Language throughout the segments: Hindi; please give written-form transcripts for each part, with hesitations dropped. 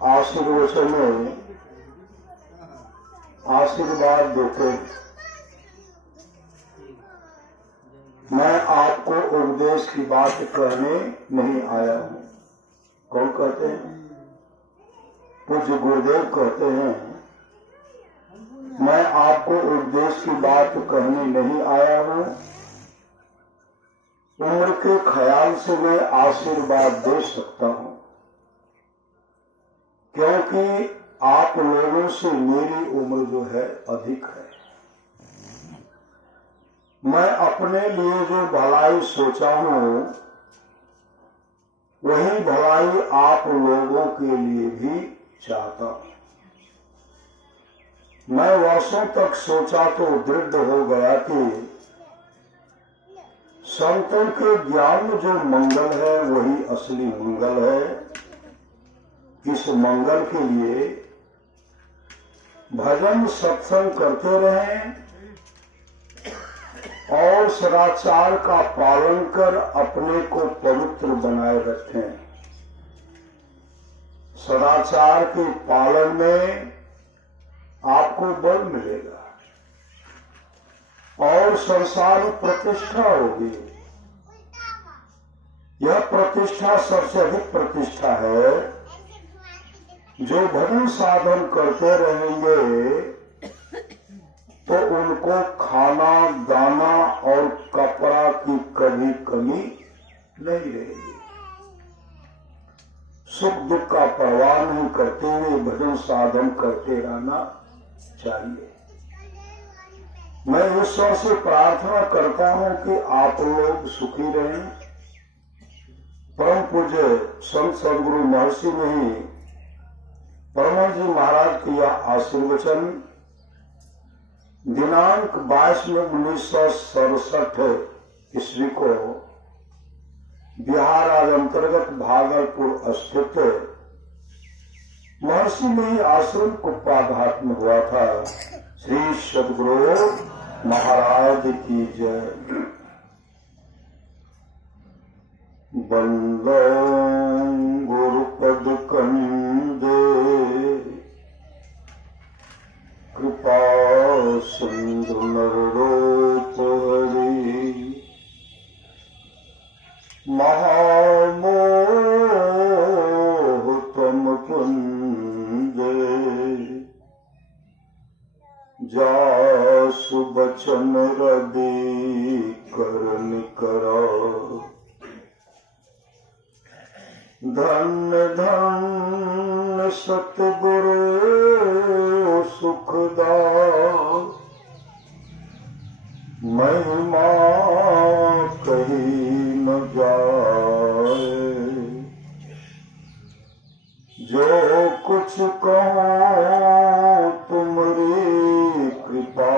आशीर्वचन में आशीर्वाद देते हैं। मैं आपको उपदेश की बात कहने नहीं आया हूँ। कौन कहते हैं? पूज्य गुरुदेव कहते हैं, मैं आपको उपदेश की बात कहने नहीं आया हूँ। उम्र के ख्याल से मैं आशीर्वाद दे सकता हूँ, क्योंकि आप लोगों से मेरी उम्र जो है अधिक है। मैं अपने लिए जो भलाई सोचा हूँ वही भलाई आप लोगों के लिए भी चाहता हूँ। मैं वर्षों तक सोचा तो दृढ़ हो गया कि संतों के ज्ञान में जो मंगल है वही असली मंगल है। इस मंगल के लिए भजन सत्संग करते रहें और सदाचार का पालन कर अपने को पवित्र बनाए रखें। सदाचार के पालन में आपको बल मिलेगा और संसार में प्रतिष्ठा होगी। यह प्रतिष्ठा सबसे अधिक प्रतिष्ठा है। जो भजन साधन करते रहेंगे तो उनको खाना दाना और कपड़ा की कभी कमी नहीं रहेगी। सुख दुख का परवाह नहीं करते हुए भजन साधन करते रहना चाहिए। मैं ईश्वर से प्रार्थना करता हूं कि आप लोग सुखी रहें। परम पूज्य संत सदगुरु महर्षि नहीं परमहंस जी महाराज की यह आशीर्वचन दिनांक 22 में 1967 ईस्वी को बिहार राज्य अंतर्गत भागलपुर स्थित महर्षि में आश्रम कुप्पाघाट में हुआ था। श्री सद्गुरु महाराज की जय। बंदो गुरुपद कंदे कृपा सिंधु नरोप हरि महामोह तम कुंजे जासु बचन हृदय करन करा। धन्य धन्य सतगुरु सुखदा महिमा कही न जाए। जो कुछ कहो तुम्हारी कृपा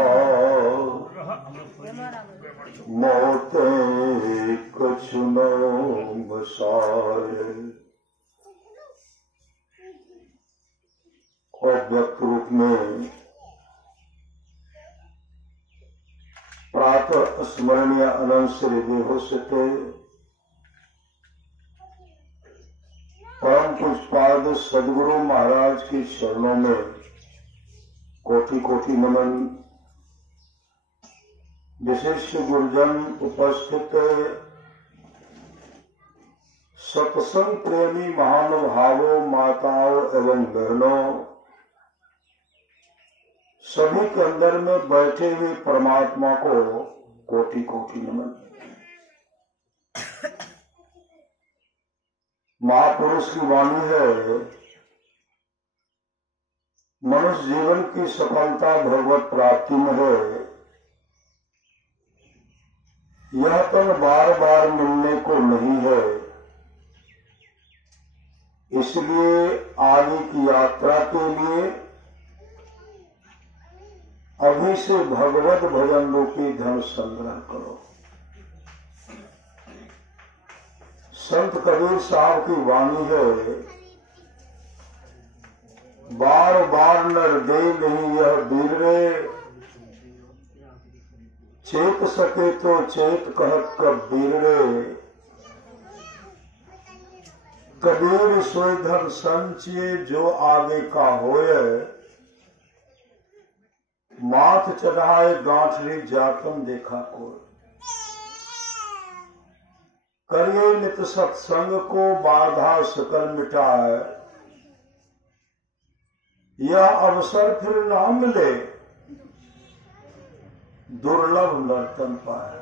मोते कछु न बसाए। और व्यक्त रूप में प्रातः स्मरणीय अनंत श्री देहो से परम पूज्यपाद सद्गुरु महाराज की शरणों में कोटि कोटि नमन। विशेष गुरुजन उपस्थित सत्संग प्रेमी महानुभावों माताओं एवं बहनों, सभी के अंदर में बैठे हुए परमात्मा को कोटि कोटि नमन। महापुरुष की वाणी है, मनुष्य जीवन की सफलता भगवत प्राप्ति में है। यह तन बार बार मिलने को नहीं है, इसलिए आगे की यात्रा के लिए अभी से भगवत भजन रूपी धन संग्रह करो। संत कबीर साहब की वाणी है, बार बार नर दे नहीं यह वीर रे, चेत सके तो चेत कहत कबीर रे। कबीर सोई धन संचिए जो आगे का होए, माथ चढ़ाए गांठरी जातम देखा कोई। करिए नित सत्संग को बाधा सकल मिटाए, यह अवसर फिर ना मिले दुर्लभ नर्तन पाए।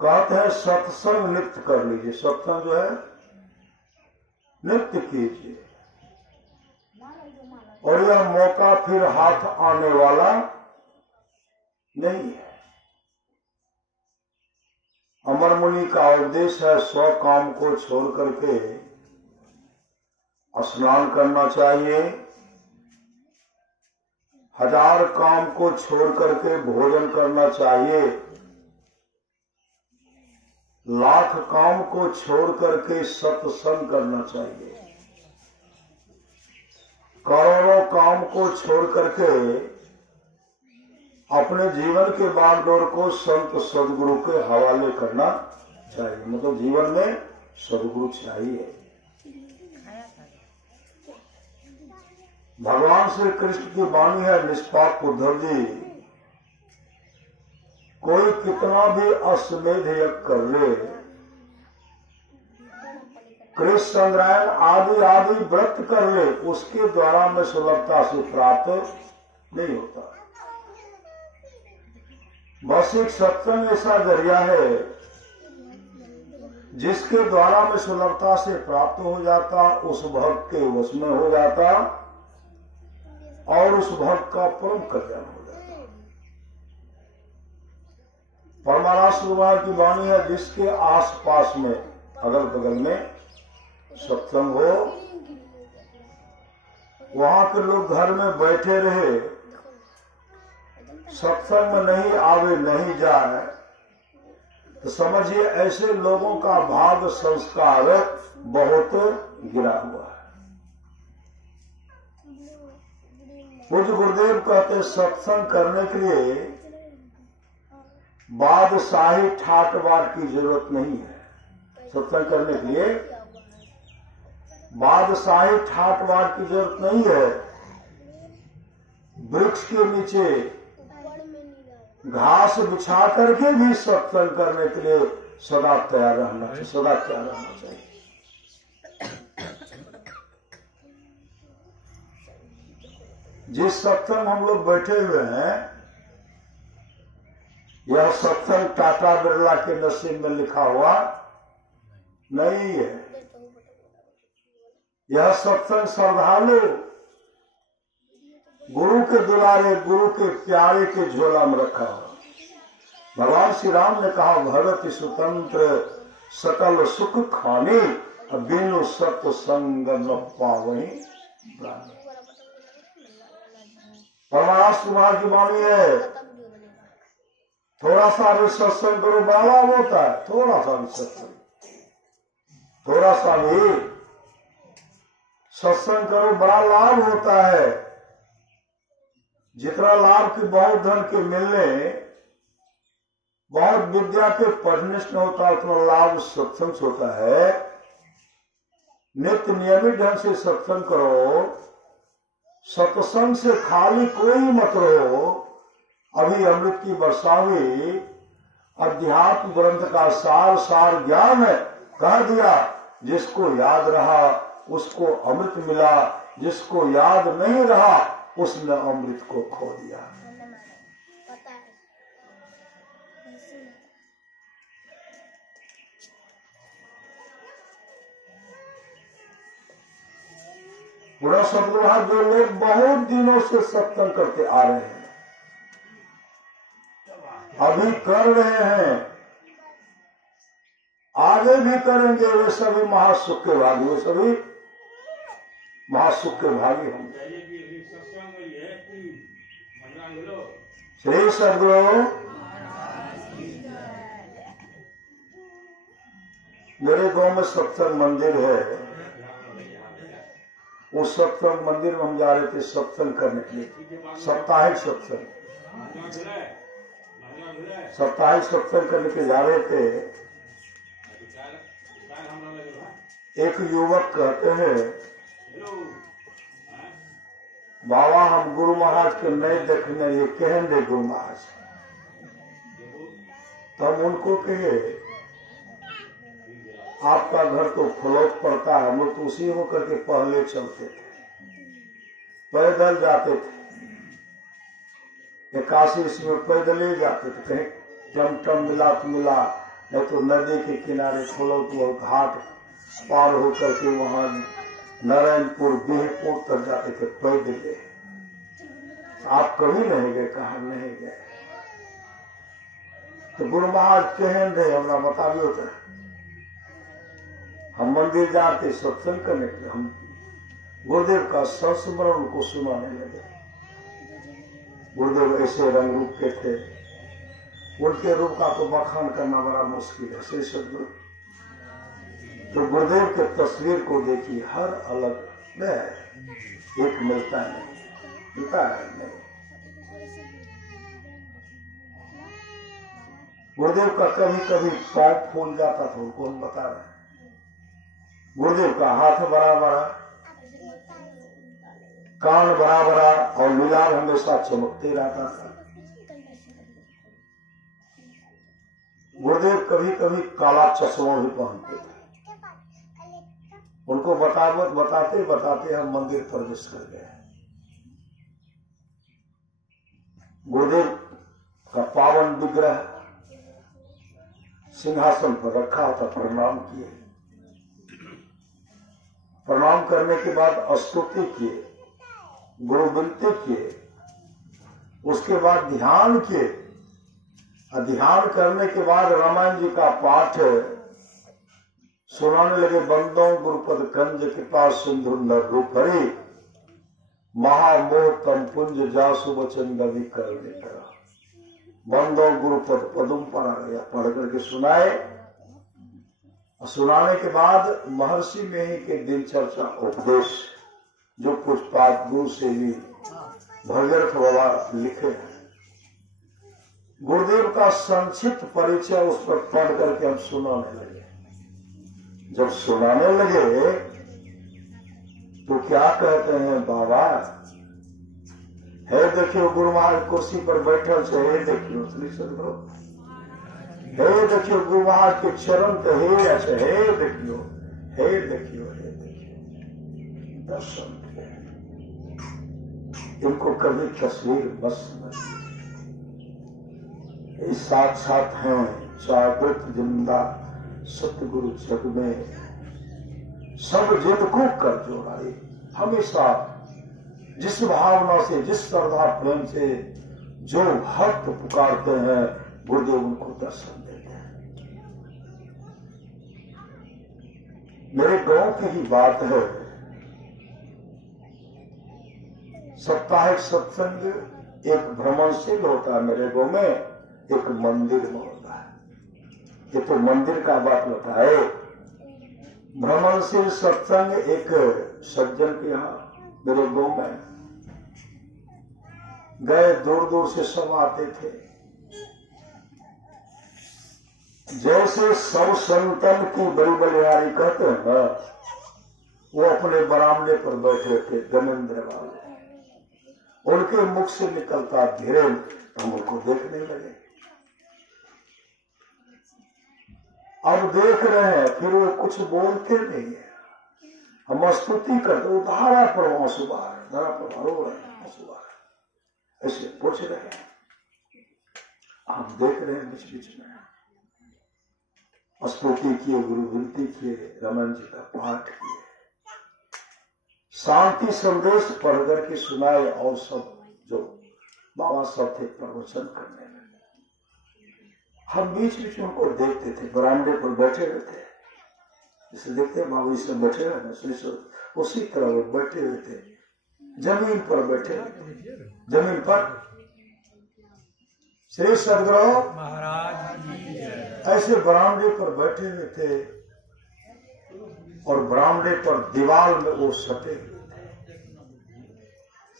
कहते हैं सत्संग नित्य कर लीजिए, सत्संग जो है नित्य कीजिए, और यह मौका फिर हाथ आने वाला नहीं है। अमर मुनि का उपदेश है 100 काम को छोड़ करके स्नान करना चाहिए, 1000 काम को छोड़ करके भोजन करना चाहिए, 1,00,000 काम को छोड़ करके सत्संग करना चाहिए, करोड़ों काम को छोड़ करके अपने जीवन के बागडोर को संत सदगुरु के हवाले करना चाहिए। मतलब जीवन में सदगुरु चाहिए। भगवान श्री कृष्ण की वाणी है निष्पाप उद्धव जी, कोई कितना भी अश्वमेध यज्ञ कर ले, कृष्ण चंद्रायन आदि आदि व्रत कर ले, उसके द्वारा में सुलभता से प्राप्त नहीं होता। बस एक सत्संग ऐसा जरिया है जिसके द्वारा में सुलभता से प्राप्त हो जाता, उस भक्त के वश में हो जाता और उस भक्त का परम कल्याण हो जाता। परमाराष्ट्र कुमार की वाणी है, जिसके आस पास में अगल बगल में सत्संग हो, वहां के लोग घर में बैठे रहे, सत्संग में नहीं आवे नहीं जाए, तो समझिए ऐसे लोगों का भाग संस्कार बहुत गिरा हुआ है। पूज्य गुरुदेव कहते सत्संग करने के लिए बादशाही ठाट बाट की जरूरत नहीं है। सत्संग करने के लिए बादशाही ठाट बाट की जरूरत नहीं है। वृक्ष के नीचे घास बिछा करके भी सत्संग करने के लिए सदा तैयार रहना चाहिए, सदा तैयार रहना चाहिए। जिस सत्संग हम लोग बैठे हुए हैं, यह सत्संग टाटा बिरला के नसीब में लिखा हुआ नहीं है। यह सत्संग श्रद्धालु गुरु के दुलारे, गुरु के प्यारे के झोला में रखा हुआ। भगवान श्री राम ने कहा, भगत स्वतंत्र सकल सुख खाने, बिनु सत्संग न पावनी प्राणी। परमाराष्ट्र कुमार की वाणी है, थोड़ा सा भी सत्संग करो बड़ा लाभ होता है। थोड़ा सा भी सत्संग, थोड़ा सा भी सत्संग करो बड़ा लाभ होता है। जितना लाभ की बहुत धन के मिलने, बहुत विद्या के पढ़ने से होता, उतना लाभ सत्संग से होता है। नित्य नियमित ढंग से सत्संग करो, सत्संग से खाली कोई मत रहो। अभी अमृत की वर्षा हुई, अध्यात्म ग्रंथ का सार सार ज्ञान कह दिया। जिसको याद रहा उसको अमृत मिला, जिसको याद नहीं रहा उसने अमृत को खो दिया। पूरा सदगुरु जो लोग बहुत दिनों से सत्संग करते आ रहे हैं, अभी कर रहे हैं, आगे भी करेंगे, वे सभी महासुख के भागी, वे सभी महासुख के भागी होंगे। श्री सदगुरु मेरे गांव में सत्संग मंदिर है। उस सत्संग मंदिर में हम जा रहे थे सत्संग करने के लिए, साप्ताहिक सत्संग, साप्ताहिक सत्संग करने के जा रहे थे। एक युवक कहते हैं बाबा हम गुरु महाराज के नहीं देखने, ये कहन दे गुरु महाराज। तो हम उनको कहे आपका घर तो फ्लोट पड़ता है, हम लोग तो उसी होकर के पहले चलते थे, पैदल जाते थे, काशी इसमें पैदल ही जाते थे, कहीं टमटम मिला तो मिला, नहीं तो नदी के किनारे फ्लोट और घाट पार होकर के वहां नारायणपुर बिहपुर तक जाते थे पैदल। आप कभी नहीं गए? कहा नहीं गए। तो गुरु महाराज कहन रहे हमरा बताइयो तो हम मंदिर जाते सत्संग करने के, हम गुरुदेव का संस्मरण को सुनाने लगे। गुरुदेव ऐसे रंग रूप के थे, उनके रूप का तो बखान करना बड़ा मुश्किल है। श्री सदगुरु तो गुरुदेव के तस्वीर को देखिए, हर अलग है, एक मिलता नहीं, मिलता है नहीं। गुरुदेव का कभी कभी पाँव फूल जाता था, उनको हम बता रहे हैं। गुरुदेव का हाथ बड़ा बड़ा, कान बड़ा बड़ा और लीलार हमेशा चमकते रहता था। गुरुदेव कभी कभी काला चश्मा भी पहनते थे। उनको बताते बताते हम मंदिर प्रवेश कर गए। गुरुदेव का पावन विग्रह सिंहासन पर रखा था, प्रणाम किए। प्रणाम करने के बाद स्तुति किए, गुरु विनती किए, उसके बाद ध्यान किए। ध्यान करने के बाद रामायण जी का पाठ सुनाने लगे। बंदों गुरुपद कंज कृपा सिंधु नर रूप हरि, महामोह तम पुंज जासु वचन रवि कर लेकर। बंदों गुरुपद पदुम पर आ गया, पढ़ करके सुनाए। सुनाने के बाद महर्षि में ही के दिनचर्या उपदेश जो कुछ पाठ गुरु से भी भगीरथ बाबा लिखे हैं, गुरुदेव का संक्षिप्त परिचय उस पर पढ़ करके हम सुनाने लगे। जब सुनाने लगे तो क्या कहते हैं बाबा, है देखियो गुरु महाराज कुर्सी पर बैठल से, हे देखियो श्री सदगुरु, हे देखियो गुरु महाराज के चरण तो हे ऐसे, हे देखियो, हे देखियो, हे देखियो। दर्शन इनको कभी तस्वीर बस नहीं, साक्षात हैं जागृत जिंदा सतगुरु जग में, सब जिनको कर जोड़ाए। हमेशा जिस भावना से, जिस श्रद्धा प्रेम से जो भक्त पुकारते हैं, गुरुदेव उनको दर्शन देते हैं। मेरे गांव की ही बात है, साप्ताहिक सत्संग एक भ्रमणशील होता है मेरे गांव में, एक मंदिर में होता है। ये तो मंदिर का बात होता है। भ्रमणशील सत्संग एक सज्जन के यहाँ मेरे गांव में गए, दूर दूर से सब आते थे। जैसे सब संतन की बड़ी बलिहारी कहते हैं ना, वो अपने बरामदे पर बैठे थे गमेंद्र वाले, उनके मुख से निकलता धीरे, हम उनको देखने लगे। अब देख रहे हैं, फिर वो कुछ बोलते नहीं है, हम स्तुति करते, वो धारा प्रवाह सुबह है, धारा प्रवाह रो रहे हैं, सुबह ऐसे पूछ रहे हैं, आप देख रहे हैं बीच बीच में स्तुति किए, गुरु विनती किए, रमन जी का पाठ किए, शांति संदेश पढ़ करके सुनाए, और सब जो बाबा सब थे प्रवचन करने में। हम बीच बीच में उनको देखते थे, बरामदे पर बैठे हुए थे, जिसे देखते हैं बाबू इसमें बैठे हुए, उसी तरह वो बैठे हुए थे, जमीन पर बैठे, जमीन पर। श्री सदगुरु महाराज ऐसे बरामदे पर बैठे हुए थे, और बरामदे पर दीवार में वो सटे हुए थे।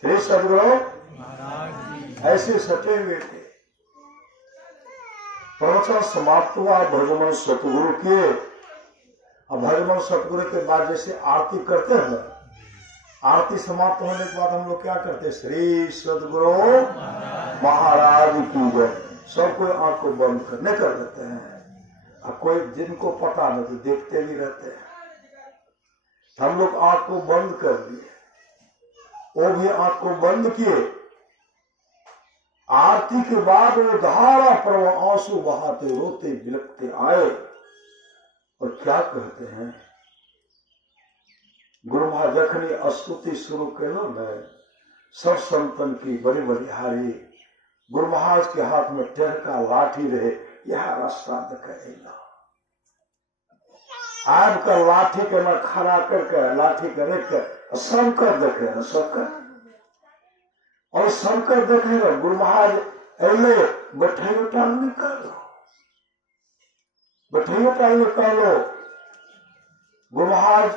श्री सदगुरु महाराज ऐसे सटे हुए थे। प्रवचन समाप्त हुआ, भगवान सतगुरु के अब भजमल सतगुरु के बाद जैसे आरती करते हैं, आरती समाप्त होने के बाद हम लोग क्या करते हैं, श्री सदगुरु महाराज की जय, सब कोई आंख को बंद करने कर देते हैं। अब कोई जिनको पता नहीं तो देखते भी रहते हैं। हम लोग आंख को बंद कर दिए, वो भी आंख को बंद किए। आरती के बाद वो धारा पर आंसू बहाते रोते बिलखते आए और क्या कहते हैं, गुरु महाराज जखनी स्तुति शुरू करो न, सब संतन की बड़ी बड़ी हारी, गुरु महाराज के हाथ में टेरका लाठी रहे, यह रास्ता दिखाएगा। आज का लाठी के मैं खड़ा करके लाठी करे कर शंकर देखे शंकर, और शंकर देखेगा गुरु महाराज अले बैठे टाल निकालो, बैठे टाल निकालो। गुरु महाराज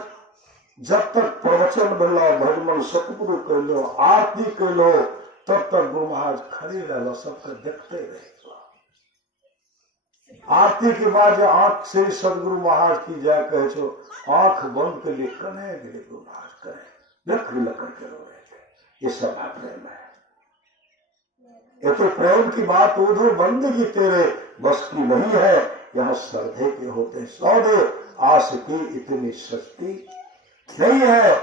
जब तक प्रवचन भला भजमन सतगुरु कर लो, आरती कर लो, तब तक गुरु महाराज खड़े रहो, सबको देखते रहेगा। आरती के बाद आंख से सदगुरु महाराज की जाए कहे छो, आंख बंद के लिए कने के लिए गुरु महाराज करें लख लकर के रो रहे, ये सब प्रेम है। ये तो प्रेम की बात उधर बंदगी तेरे बस की नहीं है, यहाँ श्रद्धे के होते सौदे, आस की इतनी सस्ती नहीं है।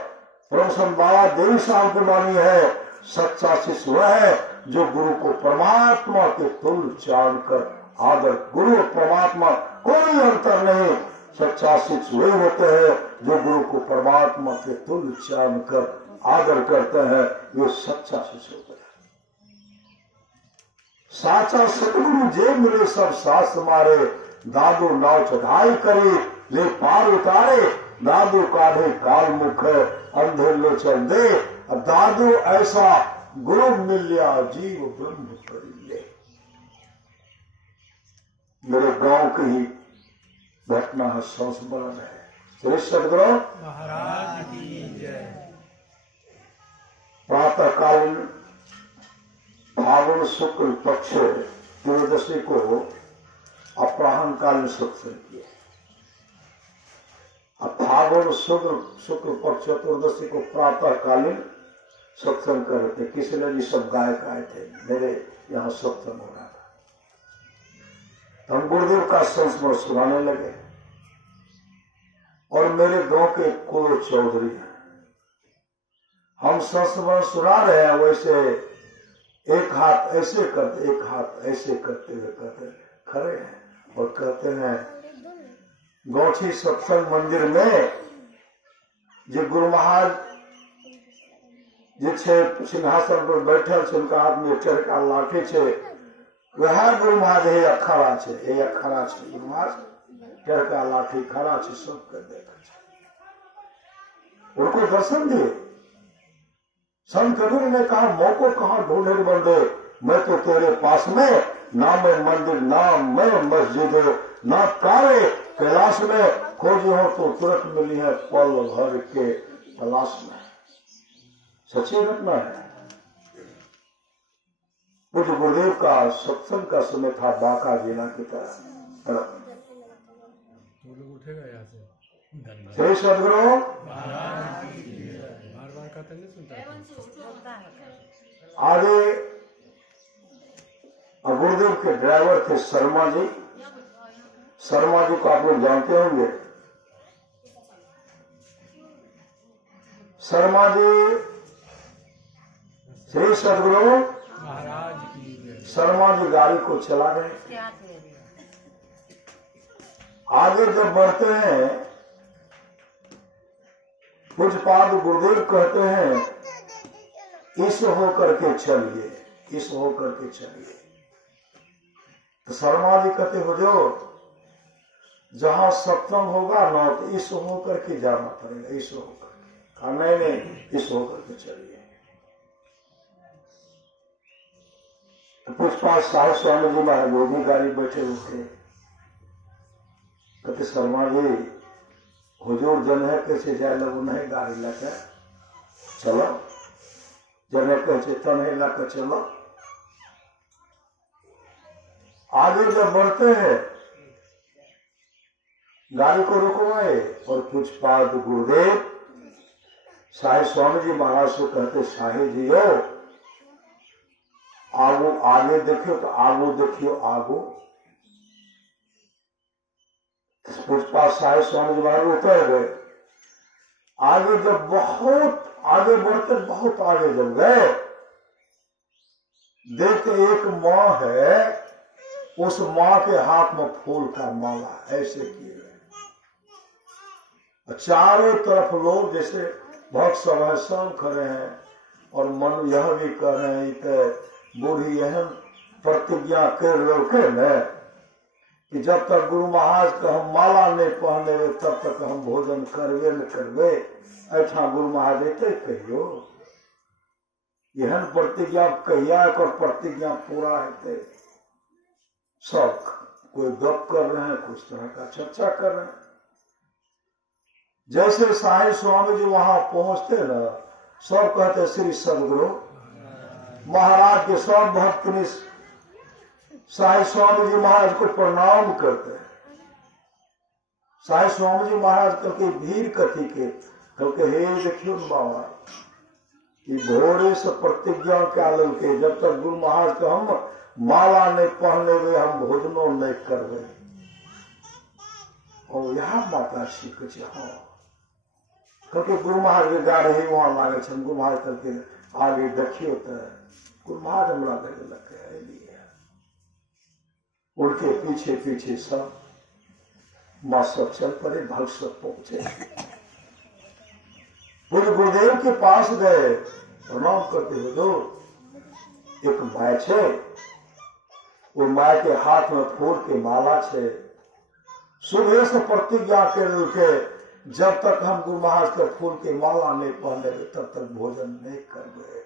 प्रभु बाबा देवी साहब की वाणी है, सच्चा शिष्य वह है जो गुरु को परमात्मा के तुल्य जानकर आदर, गुरु और परमात्मा कोई अंतर नहीं, सच्चा शिष्य वही होते हैं जो गुरु को परमात्मा के तुल्य जानकर आदर करते हैं, ये सच्चा शिष्य होता है। साचा सतगुरु जे मिले सब सास मारे, दादू नाव चढ़ाई करे ले पार उतारे, दादू काढ़े काल मुख अंधे लोचन दे, दादू ऐसा गुरु मिलिया जीव ब्रह्म कर ले। मेरे गांव की ही घटना है, संस्मरण है। श्री सदगुरु महाराज की जय। प्रातः कालीन फागुन शुक्ल पक्ष त्रयोदशी को अपराह्न कालीन सत्संग किया। अब फागुन शुक्ल पक्ष चतुर्दशी को प्रातः कालीन सत्संग कर रहे थे। किसी ने सब गायक आए थे, मेरे यहाँ सत्संग हो रहा था। हम गुरुदेव का संस्मरण सुनाने लगे और मेरे गांव के कुल चौधरी हैं, हम संस्मरण सुना रहे हैं, वैसे एक हाथ ऐसे करते एक हाथ ऐसे करते हुए कहते खड़े हैं और कहते हैं, गौछी सत्संग मंदिर में जो गुरु महाराज जे सिंहासन पर बैठल छे, उनका हाथ में चरका लाठी छे, वह गुरु महाराज हे अखाड़ा छे, हे अखाड़ा छे, गुरु महाराज चरका लाठी खड़ा छे, सबके देखे उनको दर्शन दिए। संत कबीर ने कहा, मौको कहाँ ढूंढे बंदे, मैं तो तेरे पास में, ना मैं मंदिर ना मैं मस्जिद, ना तारे कैलाश में, खोजी हो तो तुरंत मिली है पल भर के तलाश में। सच्ची घटना है। कुछ गुरुदेव का सत्संग का समय था बांका जिला की तरह। उठेगा यहाँ से। श्री सदगुरु बार कहते नहीं सुनता। आगे गुरुदेव के ड्राइवर थे शर्मा जी। शर्मा जी को आप लोग जानते होंगे। शर्मा जी श्री सदगुरु महाराज की। शर्मा जी गाड़ी को चला रहे। आगे जब बढ़ते हैं, पूज्यपाद गुरुदेव कहते हैं, इस होकर के चलिए, इस होकर के चलिए। तो शर्मा जी कहते हो, जो जहां सत्संग होगा ना, तो इस होकर के जाना पड़ेगा, इस होकर के। नहीं, इस होकर के चलिए। तो पुष्पा साहब स्वामी जी महाराज वो भी गाड़ी बैठे हुए थे। कहते शर्मा जी, हुजूर जन है कैसे जाए लगो, नहीं गाड़ी लेकर चलो, जन कैसे तन है लेकर चलो। आगे जब बढ़ते हैं, गाड़ी को रुकवाए और पूछपात गुरुदेव साहिब स्वामी जी महाराज से कहते, साहिब जी हो आगो आगे देखियो तो आगो देखियो आगो। पूछपात साहिब स्वामी जी महाराज उतर गए। आगे जब बहुत आगे बढ़ते बहुत आगे जब गए, देखते एक माँ है, उस माँ के हाथ में फूल का माला ऐसे किए गए। चारों तरफ लोग जैसे बहुत सभा सब खड़े हैं और मन यह भी कर रहे हैं कि बूढ़ी एहन प्रतिज्ञा कर लोग न कि जब तक गुरु महाराज के हम माला नहीं पहने तब तक हम भोजन करबे न करबे। ऐठा गुरु महाराज एते कहियो एहन प्रतिज्ञा कहिया एक प्रतिज्ञा पूरा हेते। सब कोई गप कर रहे हैं, कुछ तरह का चर्चा कर रहे हैं। जैसे साहिब स्वामी जी वहां पहुंचते न, सब कहते श्री सदगुरु महाराज के सब भक्त ने साहिब स्वामी जी महाराज को प्रणाम करते हैं। साहिब स्वामी जी महाराज कहते भीड़ कथी के, कहते हे देखियो बाबा कि भोरे से प्रतिज्ञा क्या के जब तक गुरु महाराज के हम माला नहीं पहने हुए हम भोजनों नहीं करवे। और यहाँ माता श्री कुछ हाँ क्योंकि गुरु महाराज के गाड़ी ही वहां लागे छे। गुरु महाराज करके आगे देखियो तो गुरु महाराज हमरा देखे लगे लिए उनके पीछे पीछे सब माँ सब चल पड़े, भक्त सब पहुंचे। पूरे गुरुदेव के पास गए, प्रणाम करते हुए दो एक माय छे, वो माय के हाथ में फूल के माला छे। सुबह से प्रतिज्ञा के जब तक हम गुरु महाराज के फूल के माला नहीं पहने तब तक भोजन नहीं करबे।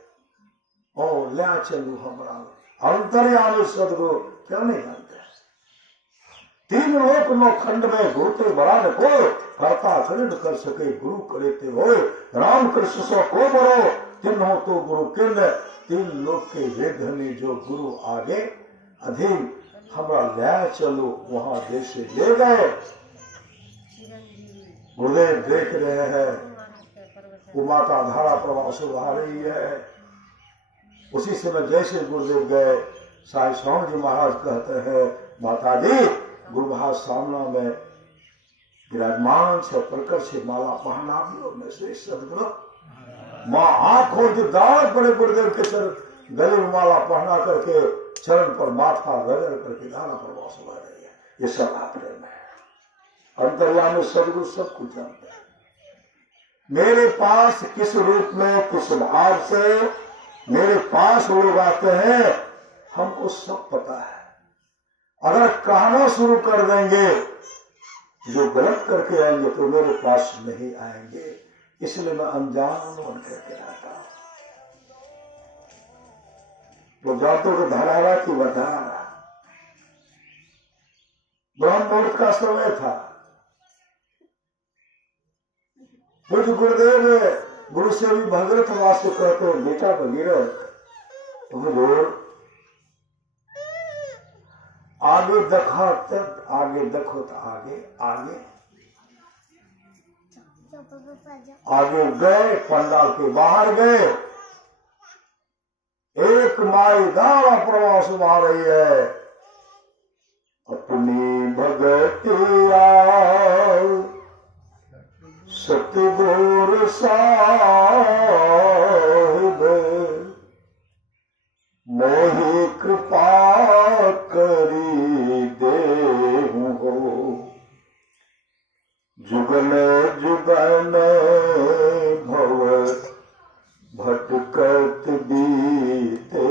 और ले चलू हमरा अंतर्यामी सदगुरु क्यों नहीं जानते। तीन लोक नो खंड में घूरते बड़ा न को करता करे न कर सके गुरु करेते हो। राम कृष्ण सो को बरो तिन हो तो गुरु किन। तीन लोक के वेधनी जो गुरु आगे अधीन हमरा ले चलो वहां जैसे ले गए। गुरुदेव देख रहे हैं वो माता धारा प्रवाह से बहा रही है। उसी समय जैसे गुरुदेव गए, साहिब स्वामी जी महाराज कहते हैं माता जी गुरु महाराज सामना में विराजमान से प्रकट से माला पहना भी और श्री सदगुरु माँ आंख खोल के दांत बड़े गुरुदेव के सर गले में माला पहना करके चरण पर माथा रगड़ करके धारा प्रवाह से बह रही है। ये सब आपने में अंतर्यामी सदगुरु सब कुछ जानते हैं। मेरे पास किस रूप में किस भाव से मेरे पास लोग आते हैं हमको सब पता है। अगर कहना शुरू कर देंगे जो गलत करके आएंगे तो मेरे पास नहीं आएंगे, इसलिए मैं अनजान बन करके रहता हूं। तो जातों को धरारा की बता ब्रह्म मुहूर्त का समय था। कुछ गुरुदेव गुरु से भी भगवत वास्तु कहते हो बेटा भगीरथ हुजूर आगे देखा तब आगे देखो तो आगे आगे आगे गए, पंडाल के बाहर गए। एक माई दावा प्रवास आ रही है। अपनी भगतिया सतगुरु साहिब मोहि कृपा करी देहु हो। जुगन जुगन भव भटकत बीते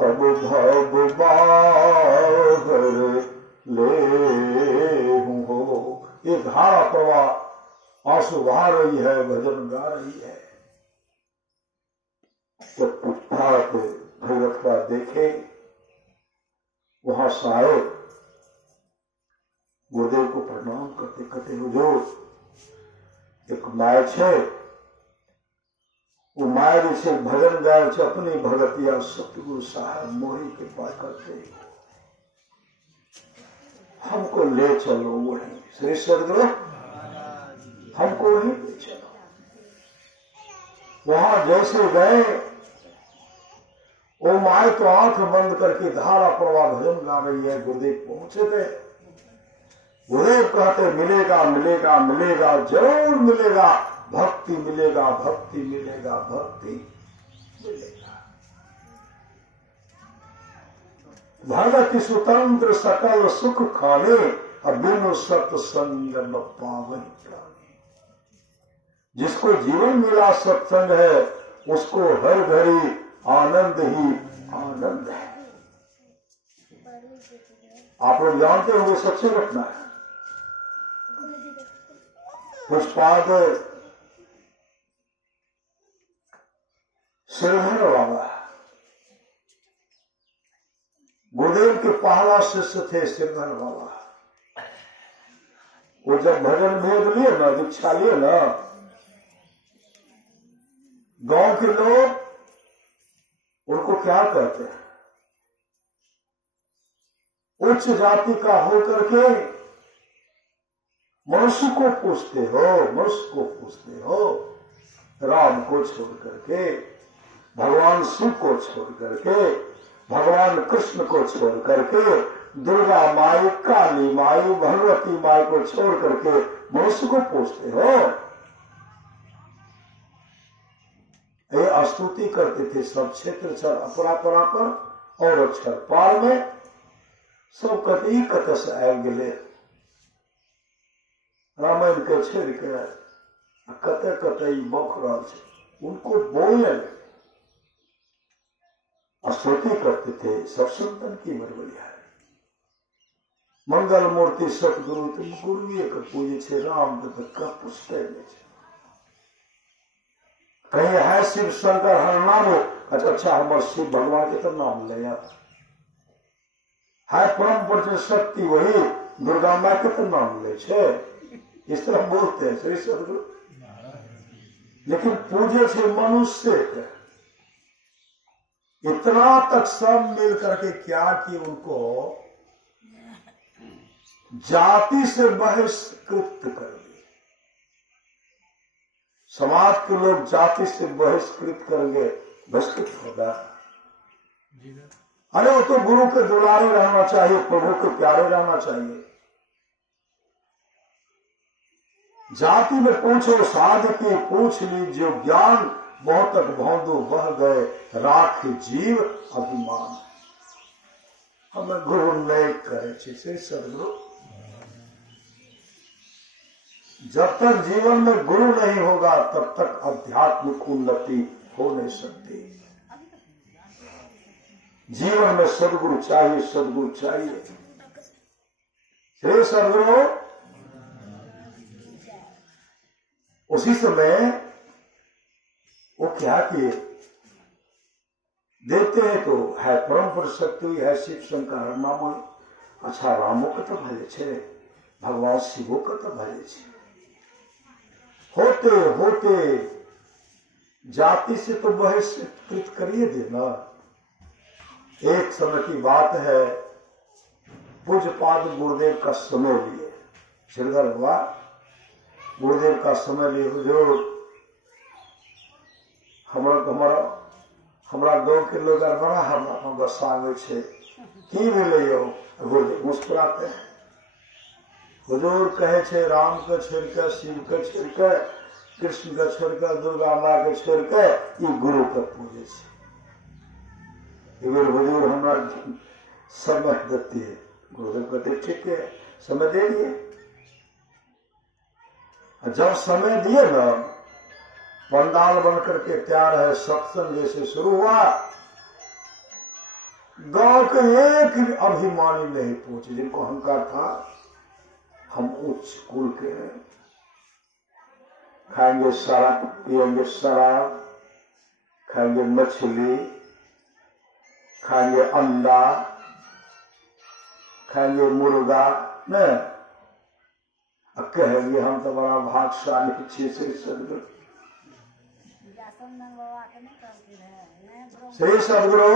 अब भव बाहर ले हो। ये धारा प्रवाह आंसू बहा रही है, भजन गा रही है। जब पुष्पात भगवत का देखे वहां साहेब गुरुदेव को प्रणाम करते कहते हुजूर एक माय छे, वो माय से भजन गाय छे अपनी भगतिया सतगुरु साहब मोही के पास करते हमको ले चलो वहीं, श्री सदगुरु हमको वहीं ले चलो। वहां जैसे गए, वो माए तो आंख बंद करके धारा प्रवाह भजन गा रही है। गुरुदेव पहुंचे थे, गुरुदेव कहते मिलेगा मिलेगा मिलेगा, जरूर मिलेगा, भक्ति मिलेगा भक्ति मिलेगा भक्ति मिलेगा। भगति स्वतंत्र सकल सुख खाने, बिनु सत्संग न पावन प्राणी। जिसको जीवन मिला सत्संग है, उसको हर घड़ी आनंद ही आनंद है। आप लोग जानते होंगे, सच्ची घटना है। पुष्पाद श्रीधर बाबा गुरुदेव के पहला शिष्य थे। श्रीधर बाबा वो जब भजन भेद लिए ना, दीक्षा लिए ना, गांव के लोग उनको क्या कहते हैं, उच्च जाति का होकर के मनुष्य को पूछते हो, मनुष्य को पूछते हो, राम को छोड़ करके, भगवान शिव को छोड़ करके, भगवान कृष्ण को छोड़ करके, दुर्गा माई, काली माई, भगवती माई को छोड़ करके मनुष्य को पूछते हो। ये स्तुति करते थे सब क्षेत्र छर अपरा पर और अक्षर पार में सब कति कत से आबि गेले। रामायण के छेड़ के कते कते बौख रहा है, उनको बोले स्तुति करते थे सब संतन की बरबरिया। मंगल मूर्ति सतगुरु तुम गुरु एक पूजे छे, राम तो का पुछते नहीं। कहीं है शिव शंकर हर नाम हो, अच्छा हमारे शिव भगवान के तो नाम ले है, परम पुरुष शक्ति वही दुर्गा माँ के तो नाम ले छे, इस तरह बोलते हैं श्री सदगुरु। लेकिन पूजे से मनुष्य इतना तक सब मिल करके क्या कि उनको जाति से बहिष्कृत कर दिए। समाज के लोग जाति से बहिष्कृत करेंगे, बहिष्कृत होगा। अरे वो तो गुरु के दुलारे रहना चाहिए, प्रभु के प्यारे रहना चाहिए। जाति में पूछो साध की पूछ लीजिए ज्ञान, बहुत भौंदू बह गए राख जीव अभिमान। हमें गुरु नहीं करे से सदगुरु। जब तक जीवन में गुरु नहीं होगा तब तक आध्यात्मिक उन्नति हो नहीं सकती। जीवन में सदगुरु चाहिए, सदगुरु चाहिए। श्री सदगुरु उसी समय वो क्या किए, देते हैं तो है परम पुरुष शक्ति है, शिव शंकर नाम। अच्छा रामो के तो भले छे, भगवान शिवो के तो भले छे। होते होते जाति से तो बहिष्कृत करिए देना। एक समय की बात है, पूज्यपाद गुरुदेव का समय लिए, श्रीधर बाबा गुरुदेव का समय लिए। हुजूर हमारा गांव के लोग बड़ा हमरा गुस्सा छे, की भेले यो? गुरुदेव मुस्कुराते हैं। हुजूर कहे छे राम के छोड़ के, शिव के छोड़ के, कृष्ण के छोड़ के, दुर्गा माँ के छोड़ के, ये गुरु के पूजे छे। हुजूर हमारा समय देती है। गुरुदेव कहते ठीक है, समय दे दिए। जब समय दिए ना, पंडाल बनकर के तैयार है, सत्संग जैसे शुरू हुआ, गांव के एक अभिमानी नहीं पहुंचे जिनको अहंकार था हम उच्च कुल के हैं, खाएंगे शराब, पिएंगे शराब, खाएंगे मछली, खाएंगे अंडा, खाएंगे मुर्गा, न कहेंगे हम तो बड़ा भागशाली छे। श्री सदगुरु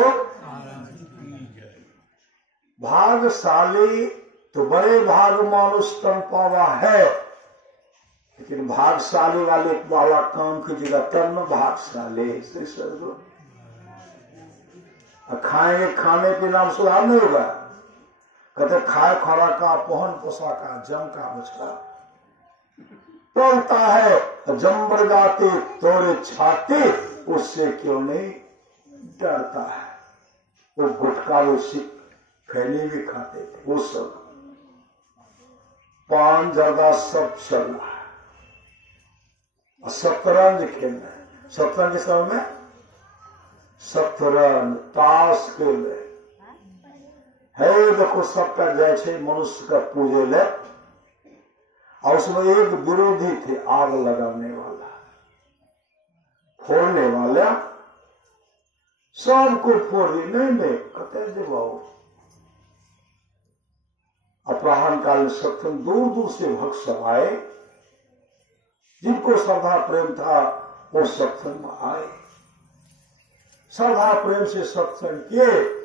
भागशाली तो बड़े भाग मानुष तन पावा है, लेकिन भागशाली वाले वाला काम कीजिएगा तब न भागशाली। श्री सदगुरु खाएंगे, खाने के नाम सुधार नहीं होगा। कहते खाए खरा का पहन पोसा का जम का बचका बोलता है, जम्बर गाते तोड़े छाते उससे क्यों नहीं डरता है। वो गुटखा वो खैनी भी खाते थे, वो सब पान जर्दा सब चल रहा है। शतरंज खेलना है, शतरंज के समय में शतरंज ताश खेल है, देखो सबका जैसे मनुष्य का पूजे ले। और उसमें एक विरोधी थे, आग लगाने वाला, फोड़ने वाला, सबको फोड़ दी। नहीं कहते जवाओ। अपराहन काल में सत्संग दूर दूर से भक्त सब आए, जिनको श्रद्धा प्रेम था वो सत्संग में आए, श्रद्धा प्रेम से सत्संग किए।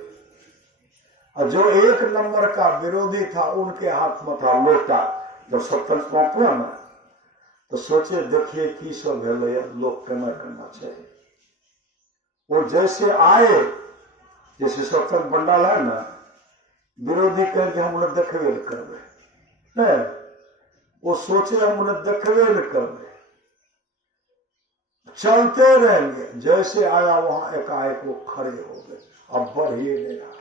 और जो एक नंबर का विरोधी था उनके हाथ में था लोटा। जब सत्संग पहुंचा ना तो सोचे देखिए की सब है, लोग केना करना चाहिए। वो जैसे आए, जैसे सत्संग पंडाल है ना, विरोधी कहेंगे हम उन्हें देखबे न करबे, वो सोचे हम उन्हें देखबे न करबे, चलते रहेंगे। जैसे आया वहां एकाएक वो खड़े हो गए, अब बढ़िए नहीं रहा।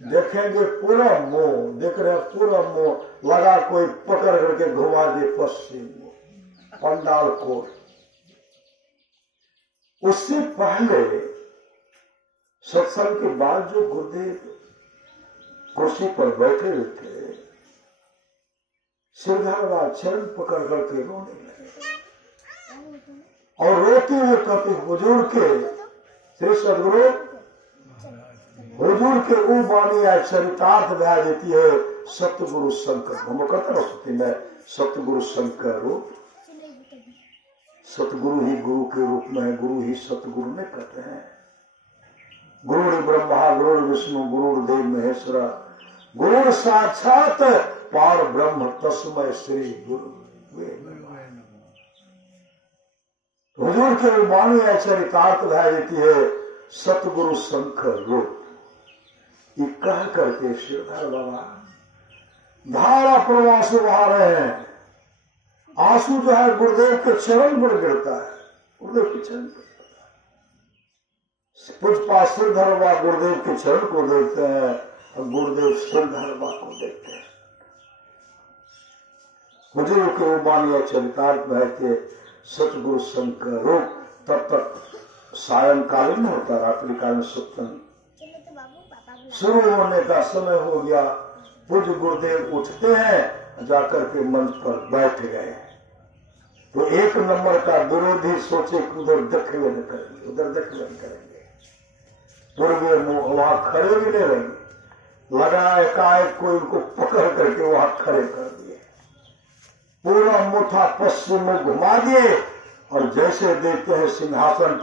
देखेंगे पूरा मुंह, देख रहे पूरा मुंह लगा, कोई पकड़ करके घुमा दे पश्चिम पंडाल को। उससे पहले सत्संग के बाद जो गुरुदेव कुर्सी पर बैठे हुए थे, सिरधारवा चरण पकड़ करके रोने लगे और रोते हुए कहते हुजूर के श्री सदगुरु हुजूर के वो वाणी चरितार्थ बहा देती है सतगुरु शंकर। हम कहते ना स्तुति में सतगुरु शंकर रूप, सतगुरु ही गुरु के रूप में है, गुरु ही सतगुरु ने कहते हैं। गुरु ब्रह्मा गुरु विष्णु गुरु देव महेश्वर गुरु साक्षात पार ब्रह्म तस्मै श्री गुरु। हुजूर के वाणी चरितार्थ बहा देती है सतगुरु शंकर रूप। ये कह करके श्रीधर बाबा धारा प्रवाह से बहा रहे हैं। आंसू जो है गुरुदेव के चरण पर गिरता है, गुरुदेव के चरण पर पुष्पा श्रीधर बाबा गुरुदेव के चरण को देखते हैं और गुरुदेव श्रीधर बाबा को देखते हैं। हुजूर के उबानिया चरितार्थ बहते सतगुरु शंकर रूप। तब तक सायंकालीन होता, रात्रि काल में सत्संग शुरू होने का समय हो गया। पूज्य गुरुदेव उठते हैं, जाकर के मंच पर बैठ गए। तो एक नंबर का विरोधी सोचे कि उधर देखबे न करेंगे, उधर देखबे न करेंगे, पूर्वे मुंह वहां खड़े भी नहीं रहेंगे। लगा एकाएक कोई उनको पकड़ करके वहां खड़े कर दिए, पूरा मुठा पश्चिम में घुमा दिए और जैसे देखते हैं सिंहासन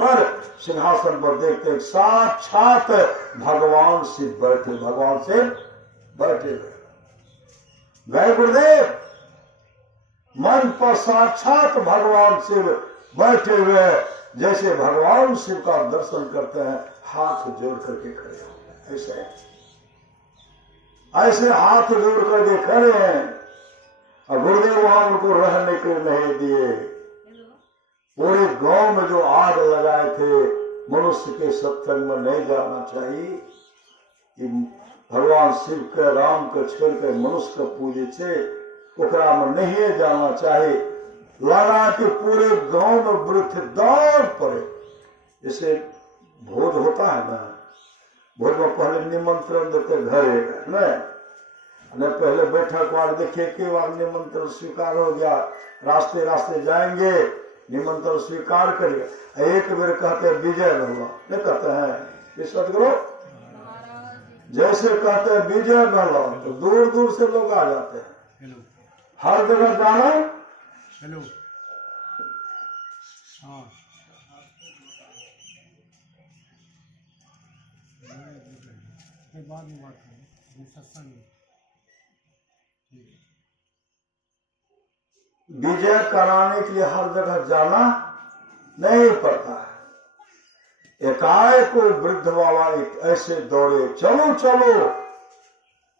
पर देखते हैं साक्षात भगवान शिव बैठे, भगवान शिव बैठे गए गुरुदेव मंच पर साक्षात भगवान शिव बैठे हुए। जैसे भगवान शिव का दर्शन करते हैं हाथ जोड़ करके खड़े हो, ऐसे हाथ जोड़ करके खड़े हैं। और गुरुदेव वहां उनको रहने के नहीं दिए। पूरे गांव में जो आग लगाए थे मनुष्य के सत्संग में नहीं जाना चाहिए, भगवान शिव के राम के छोड़ के मनुष्य के पूजे छे ओकरा में नहीं जाना चाहिए। लगा के पूरे गांव में वृद्ध दौड़ पड़े। जैसे भोज होता है ना, भोज में पहले निमंत्रण देते घरे न पहले बैठक बाद देखिए कि बार निमंत्रण स्वीकार हो गया, रास्ते रास्ते जाएंगे निमंत्रण स्वीकार करिए। एक बेर कहते हैं विजय भगवान, नहीं कहते हैं सतगुरु, जैसे कहते हैं विजय भगवान तो दूर दूर से लोग आ जाते हैं। हर जगह जाना हेलो हाँ बाद में बात करें सत्संग। विजय कराने के लिए हर जगह जाना नहीं पड़ता है। एकाएक वृद्ध बाबा एक ऐसे दौड़े, चलो चलो,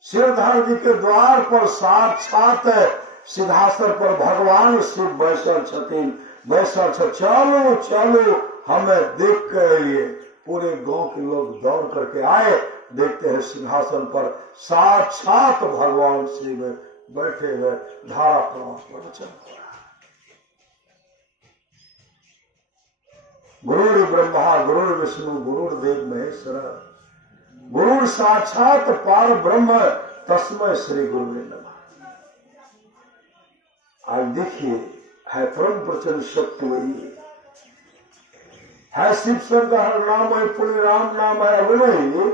सिरधर जी के द्वार पर साक्षात सिंहासन पर भगवान शिव बैसल छथिन, चलो चलो हमें देख के लिए। पूरे गांव के लोग दौड़ करके आए, देखते हैं सिंहासन पर साक्षात भगवान शिव बैठे हुए, धारा प्रवाह प्रवचन हो रहा। गुरुर् ब्रह्मा गुरुर् विष्णु गुरुर्देव महेश्वर, गुरुर् साक्षात पार ब्रह्म तस्मै श्री गुरुवे नमः। आज देखिए, है परम प्रचंड शक्ति वही है। शिव शब्द हर नाम है, पुण्य राम नाम है। अब नहीं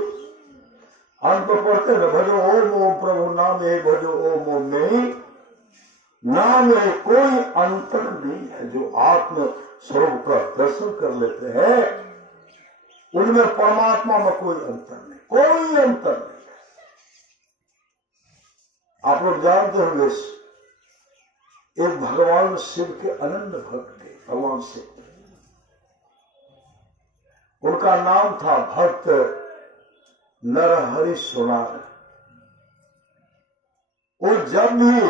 अंत पढ़ते न, भजो ओम ओम प्रभु नाम है, भजो ओम ओम नहीं, नाम में कोई अंतर नहीं है। जो आत्म स्वरूप का दर्शन कर लेते हैं उनमें परमात्मा में कोई अंतर नहीं, कोई अंतर नहीं है। आप लोग जानते होंगे, एक भगवान शिव के अनन्य भक्त थे, भगवान शिव। उनका नाम था भक्त नरहरि सोनार। वो जब भी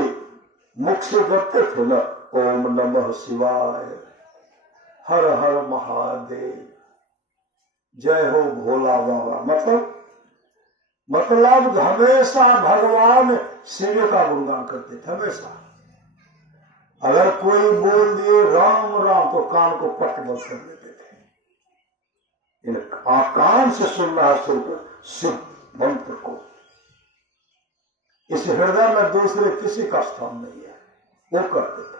मुख से जपते थे न, ओम नमः शिवाय, हर हर महादेव, जय हो भोला बाबा, मतलब हमेशा भगवान शिव का गुणगान करते थे। हमेशा अगर कोई बोल दिए राम राम तो कान को पट बंद कर देते थे। इन कान से सुनना है शिव मंत्र को। इस हृदय में दूसरे किसी का स्थान नहीं है, वो करते थे।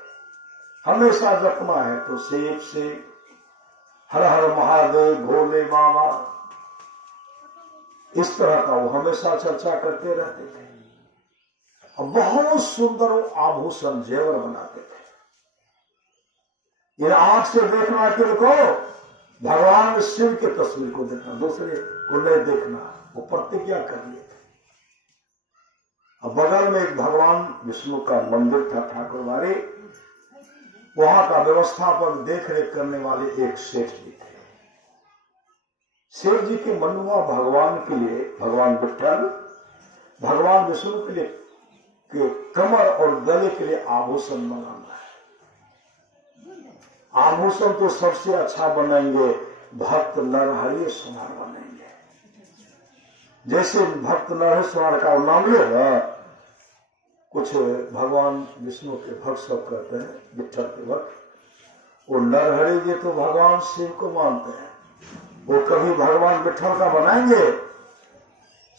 हमेशा जपना है तो शिव से, हर हर महादेव, भोले बाबा, इस तरह का वो हमेशा चर्चा करते रहते थे। और बहुत सुंदर वो आभूषण जेवर बनाते थे। इन आंख से देखना किनको, भगवान शिव के तस्वीर को देखना, दूसरे को नहीं देखना, वो प्रतिज्ञा कर लिए थे। अब बगल में एक भगवान विष्णु का मंदिर था, ठाकुरबाड़ी। वहां का व्यवस्थापन देख रेख करने वाले एक सेठ जी थे। सेठ जी के मनुआ भगवान के लिए, भगवान विठ्ठल, भगवान विष्णु के लिए के कमर और गले के लिए आभूषण बनाना है। आभूषण तो सबसे अच्छा बनाएंगे भक्त नरहरि सोनार बनेंगे। जैसे भक्त नरहरि सोनार का नाम ले ना, कुछ भगवान विष्णु के भक्त सब कहते हैं, विठ्ठल के भक्त, वो नरहरि जी तो भगवान शिव को मानते हैं, वो कभी भगवान विठ्ठल का बनाएंगे।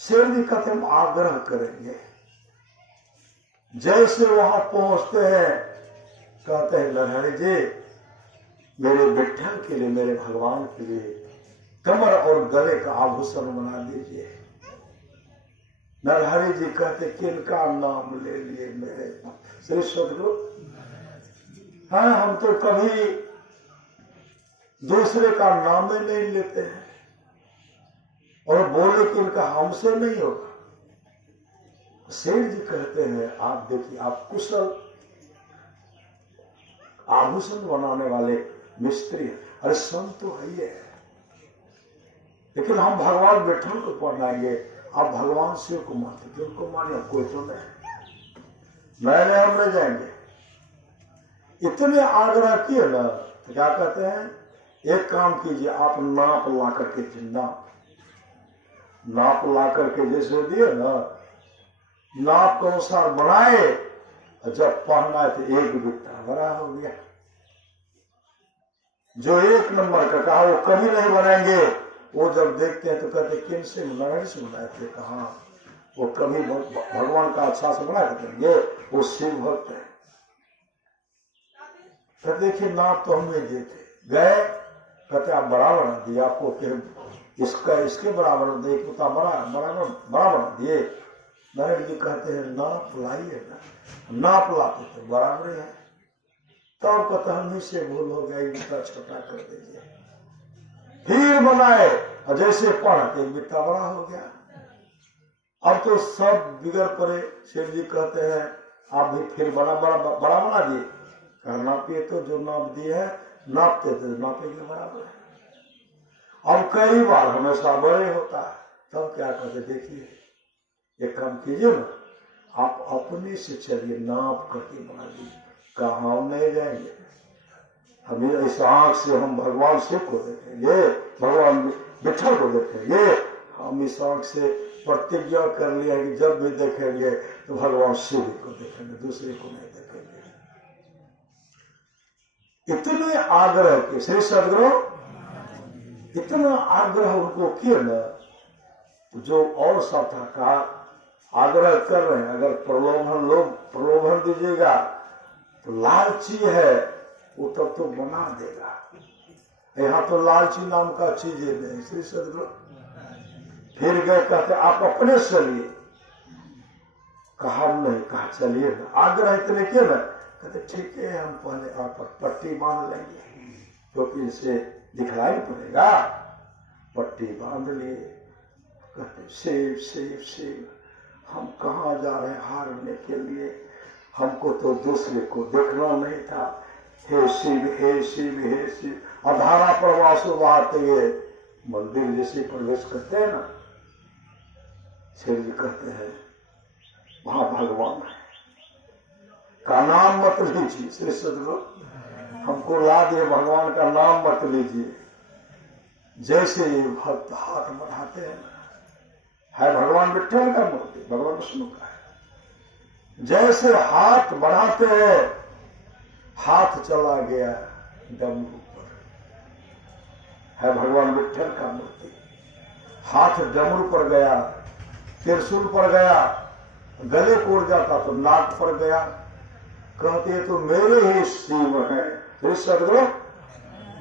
शिव जी कहते हम आग्रह करेंगे। जैसे वहां पहुंचते हैं, कहते हैं नरहरि जी मेरे विठ्ठल के लिए, मेरे भगवान के लिए कमर और गले का आभूषण बना दीजिए। नरहरि जी कहते किनका नाम ले लिए मेरे श्री सदगुरु। हाँ, हम तो कभी दूसरे का नाम ही नहीं लेते हैं और बोले कि इनका हमसे नहीं होगा। सेठ जी कहते हैं आप देखिए, आप कुशल आभूषण बनाने वाले मिस्त्री हैं। अरे संत तो है ही है, लेकिन हम भगवान विठ्ठल को पढ़ाएंगे, आप भगवान शिव को मानते, जिनको मानिए कोई तो नहीं, मैंने हम नहीं जाएंगे। इतने आग्रह किए ना, तो क्या कहते हैं, एक काम कीजिए, आप नाप ला करके, नाप ला करके जैसे दिए ना, नाप के अनुसार बनाए, और जब पहना है तो एक बिट्टा बड़ा हो गया। जो एक नंबर का कहा वो कभी नहीं बनाएंगे। वो जब देखते हैं तो कहते किन से नरहरि से बनाए थे, कहा वो कभी भगवान का अच्छा से बना करेंगे, वो शिव भक्त है। तो देखिए नाप तो हम नहीं देते, गए कहते आप बड़ा बना दिए, आपको फिर इसका इसके बराबर दे, पुता बड़ा बना दिए। नरहरि जी कहते हैं नाप लाइए ना, नाप लाते तो बराबर है। तब कहते हम ही से भूल हो गया, बिट्टा छोटा कर दीजिए। फिर बनाए और जैसे पढ़ा तो बिट्टा बड़ा हो गया। अब तो सब बिगड़ पड़े। शिव जी कहते हैं आप भी फिर बड़ा बना दिए। नापिए तो जो नाप दिए है, नापते तो नापे के बराबर है। अब कई बार हमेशा बड़े होता है, तब क्या कहते, देखिए एक काम कीजिए ना, आप अपने से चलिए, नाप करके बना लीजिए। कहाँ हम नहीं जाएंगे, हमें इस आंख से हम भगवान शिव को देखेंगे, भगवान विठल को देखेंगे। हम इस आंख से प्रतिज्ञा कर लिया कि जब भी देखेंगे तो भगवान शिव को देखेंगे, दूसरे को नहीं देखेंगे। इतने आग्रह के श्री सदगुरु, इतना आग्रह उनको किए न, जो और साथा का आग्रह कर रहे हैं। अगर प्रलोभन, लोग प्रलोभन दीजिएगा तो लालची है वो तब तो बना देगा। यहाँ तो लालची नाम का चीज नहीं। श्री सदगुरु फिर गए, कहते आप अपने चलिए, कहा नहीं, कहा चलिए ना, आग्रह इतने किए ना, कहते ठीक है हम पहले आप पट्टी बांध लेंगे, क्योंकि तो इसे दिखलाई पड़ेगा। पट्टी बांध लिए, कहते शिव शिव शिव, हम कहाँ जा रहे हैं हारने के लिए, हमको तो दूसरे को देखना नहीं था। हे शिव हे शिव हे शिव। अधारा प्रवास बहाते हुए मंदिर जैसे प्रवेश करते हैं ना, शिव जी कहते हैं वहां भगवान है, का नाम मत लीजिए। श्री सदगुरु हमको ला दिए, भगवान का नाम मत लीजिए। जैसे ये भक्त हाथ बढ़ाते हैं, है भगवान विठल का मूर्ति, भगवान विष्णु का है। जैसे हाथ बढ़ाते हैं, हाथ चला गया डमरू पर, है भगवान विठल का मूर्ति। हाथ डमरू पर गया, त्रिशूल पर गया, गले कोड़ जाता तो नाक पर गया। कहते तो मेरे ही शिव है। श्री सदगुरु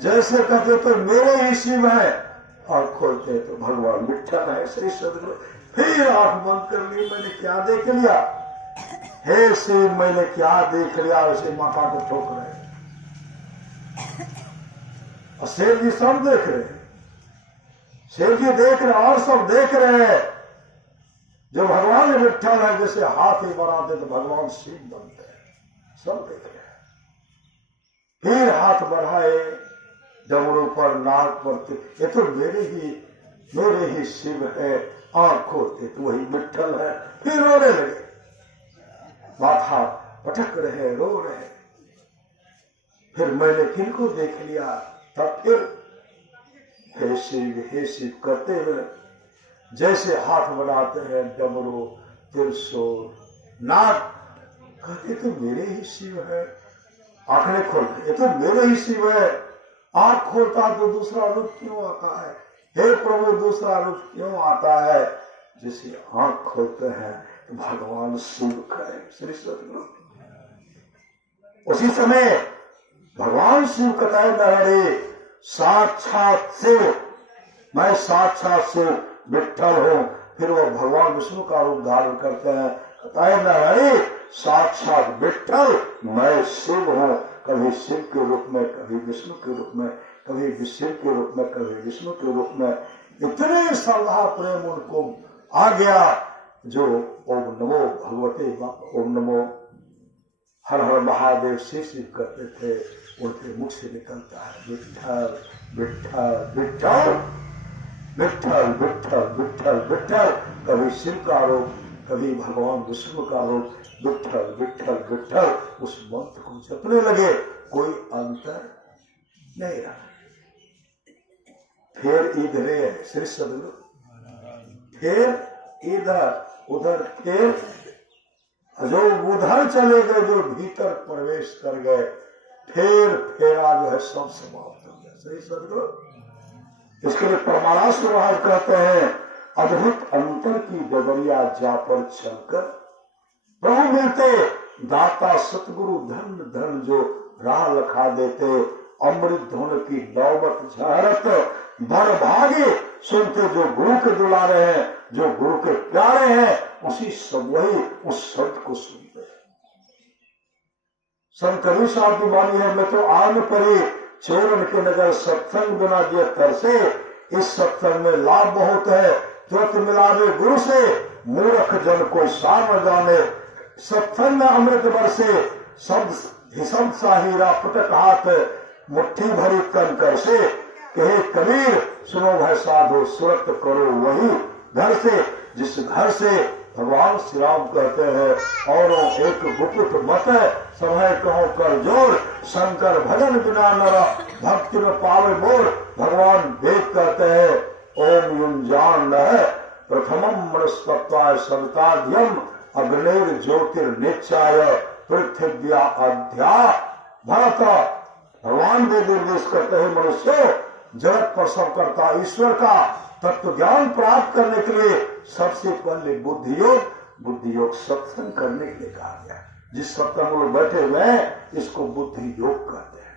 जैसे कहते तो मेरे ही शिव है, और खोलते तो भगवान विठल है। श्री सदगुरु फिर आंख बंद कर ली, मैंने क्या देख लिया, हे शिव मैंने क्या देख लिया, उसे माथा को ठोक रहे। और शेर जी सब देख रहे, शेर जी देख रहे और सब देख रहे हैं। जो भगवान विठल है, जैसे हाथ ही बढ़ाते तो भगवान शिव बनते हैं, सब देख रहे हैं। फिर हाथ बढ़ाए डमरू पर, नाक पर, ये तो मेरे ही शिव है। आंख खोलते तो वही विठल है। फिर रोने लगे, माथा पटक रहे, रो रहे। फिर मैंने किनको देख लिया, तब फिर हे शिव करते हुए जैसे हाथ बढ़ाते हैं, डमरू त्रिशूल नाक, कहते तो मेरे ही शिव है। आंखें खोलते, ये तो मेरे ही शिव है। आंख खोलता तो दूसरा रूप क्यों आता है, हे प्रभु दूसरा रूप क्यों आता है। जैसे आंख खोलते हैं तो भगवान शिव का है। श्री सदगुरु उसी समय भगवान शिव कहता है, नारायण साक्षात शिव, मैं साक्षात शिव विठल हूँ। फिर वो भगवान विष्णु का रूप धारण करते हैं, कहता है नारायण साक्षात विठल, मैं शिव हूँ। कभी शिव के रूप में, कभी विष्णु के रूप में, कभी शिव के रूप में, कभी विष्णु के रूप में। इतने श्रद्धा प्रेम उनको आ गया, जो ओम नमो भगवते, ओम नमो हर हर महादेव शिव शिव करते थे, उनके मुख से निकलता है विठल विठल विठल विठल विठल विठल विठल। कभी शिव का रूप, कभी भगवान विष्णु का रूप, विठल विठल विठल। उस मंत्र को जपने लगे, कोई अंतर नहीं रहा। फिर इधर श्री सदगुरु, फिर इधर उधर, फिर जो उधर चले गए, जो भीतर प्रवेश कर गए, फिर फेरा जो है सब समाप्त हो गया। श्री सदगुरु इसके लिए परमाराश महाराज कहते हैं, अद्भुत अंतर की डगरिया जा पर चलकर प्रभु मिलते, दाता सतगुरु धन धन जो राह लखा देते। अमृत धुन की नौबत झहरत भर भागे, सुनते जो गुरु के दुलारे हैं, जो गुरु के प्यारे हैं, उसी सब वही उस शब्द को सुनते। संत कबीर साहब की वाणी है, मैं तो आन परी चोरन के नगर सत्संग बिना दिए तरसे। इस सत्संग में लाभ बहुत है, तुरंत मिलावे गुरु से, मूर्ख जन को सार न जाने। सत्संग में अमृत बरसे, शब्द हिसम सा हीरा पुटक हाथ मुट्ठी भरी कंकर से, कहे कबीर सुनो भाई साधो सुरत करो वही घर से, जिस घर से भगवान श्री राम कहते हैं और एक गुपुत मत समय कहो कर जोर, शंकर भजन बिना नरा भक्ति में पावे मोर। भगवान वेद कहते हैं ओम युंजान है प्रथमम मनस्तत्वाय सविताद्यम अग्निर ज्योतिर्निश्चाय पृथ्व्या अध्या भरत। भगवान वेद निर्देश करते हैं मनुष्य जगत पर सब करता ईश्वर का तत्व ज्ञान प्राप्त करने के लिए सबसे पहले बुद्धि योग सत्संग करने के लिए कहा गया। जिस सत्संग में बैठे हुए हैं इसको बुद्धि योग कहते हैं।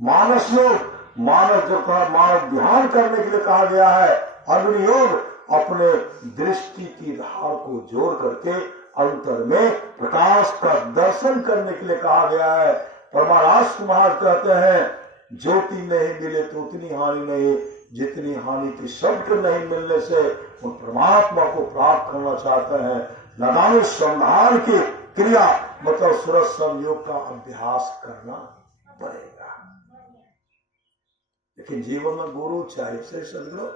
मानस योग मानस जो कहा मानस ध्यान करने के लिए कहा गया है। अग्नि योग अपने दृष्टि की धार को जोड़ करके अंतर में प्रकाश का दर्शन करने के लिए कहा गया है। परमाराष्ट्र महाराज कहते हैं ज्योति नहीं मिले तो उतनी हानि नहीं जितनी हानि थी सबके नहीं मिलने से उन परमात्मा को प्राप्त करना चाहते हैं। नदानुसंधान की क्रिया मतलब सूरज संयोग का अभ्यास करना पड़ेगा। लेकिन जीवन में गुरु चाहिए। सही सदगुरु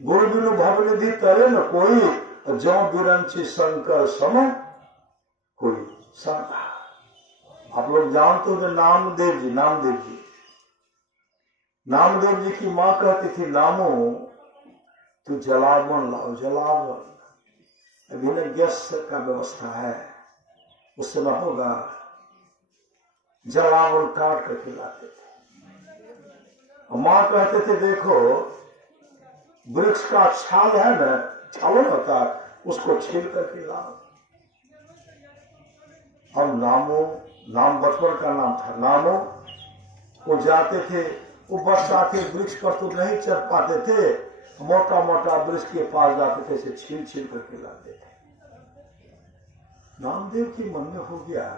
गुरु बिनु भवनिधि तरे न कोई, जो बिरंची शंकर सम कोई साधा। आप लोग जानते हो नामदेव जी की माँ कहती थी नामो तू जलावन लाओ जलावन। अभी न गैस का व्यवस्था है उस समय होगा जलावन काट कर खिलाते थे। माँ कहते थे देखो वृक्ष का छाल है ना, छालन होता है उसको छील करके लाओ। हम नाम बचपन का नाम था नामो। वो जाते थे वो बरसाती वृक्ष पर तो नहीं चढ़ पाते थे, मोटा मोटा वृक्ष के पास जाते थे इसे छील छील करके लाते थे। नामदेव के मन में हो गया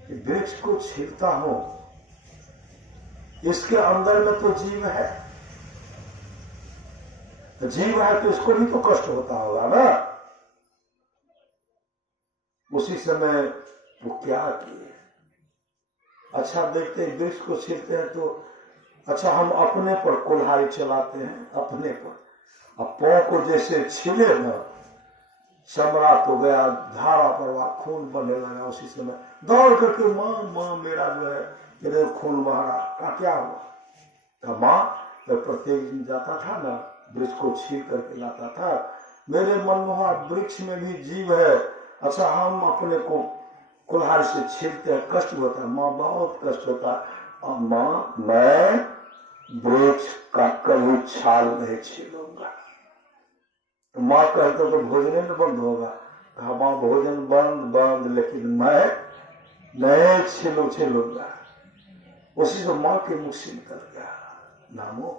कि वृक्ष को छीलता हूं इसके अंदर में तो जीव है तो इसको भी तो कष्ट होता होगा ना। उसी समय वो क्या किए, अच्छा देखते हैं वृक्ष को छीलते हैं तो अच्छा हम अपने पर कुल्हाड़ी चलाते हैं अपने पर। अब पांव को जैसे छीले ना चमड़ा तो गया धारा परवा खून बने लगा। उसी समय दौड़ करके माँ मेरा जो है मेरे खून बहा का क्या हुआ। माँ जब प्रत्येक दिन जाता था ना वृक्ष को छील करके लाता था। मेरे मन में हुआ वृक्ष में भी जीव है, अच्छा हम अपने को कुल्हाड़ी से छीलते हैं कष्ट होता है। माँ बहुत कष्ट होता है। माँ मैं वृक्ष का कभी छाल नहीं छीलूंगा। तो माँ कहते तो भोजन में बंद होगा। कहा माँ भोजन बंद लेकिन मैं नहीं छीलूंगा। उसी से माँ के मुख से निकल गया नामो।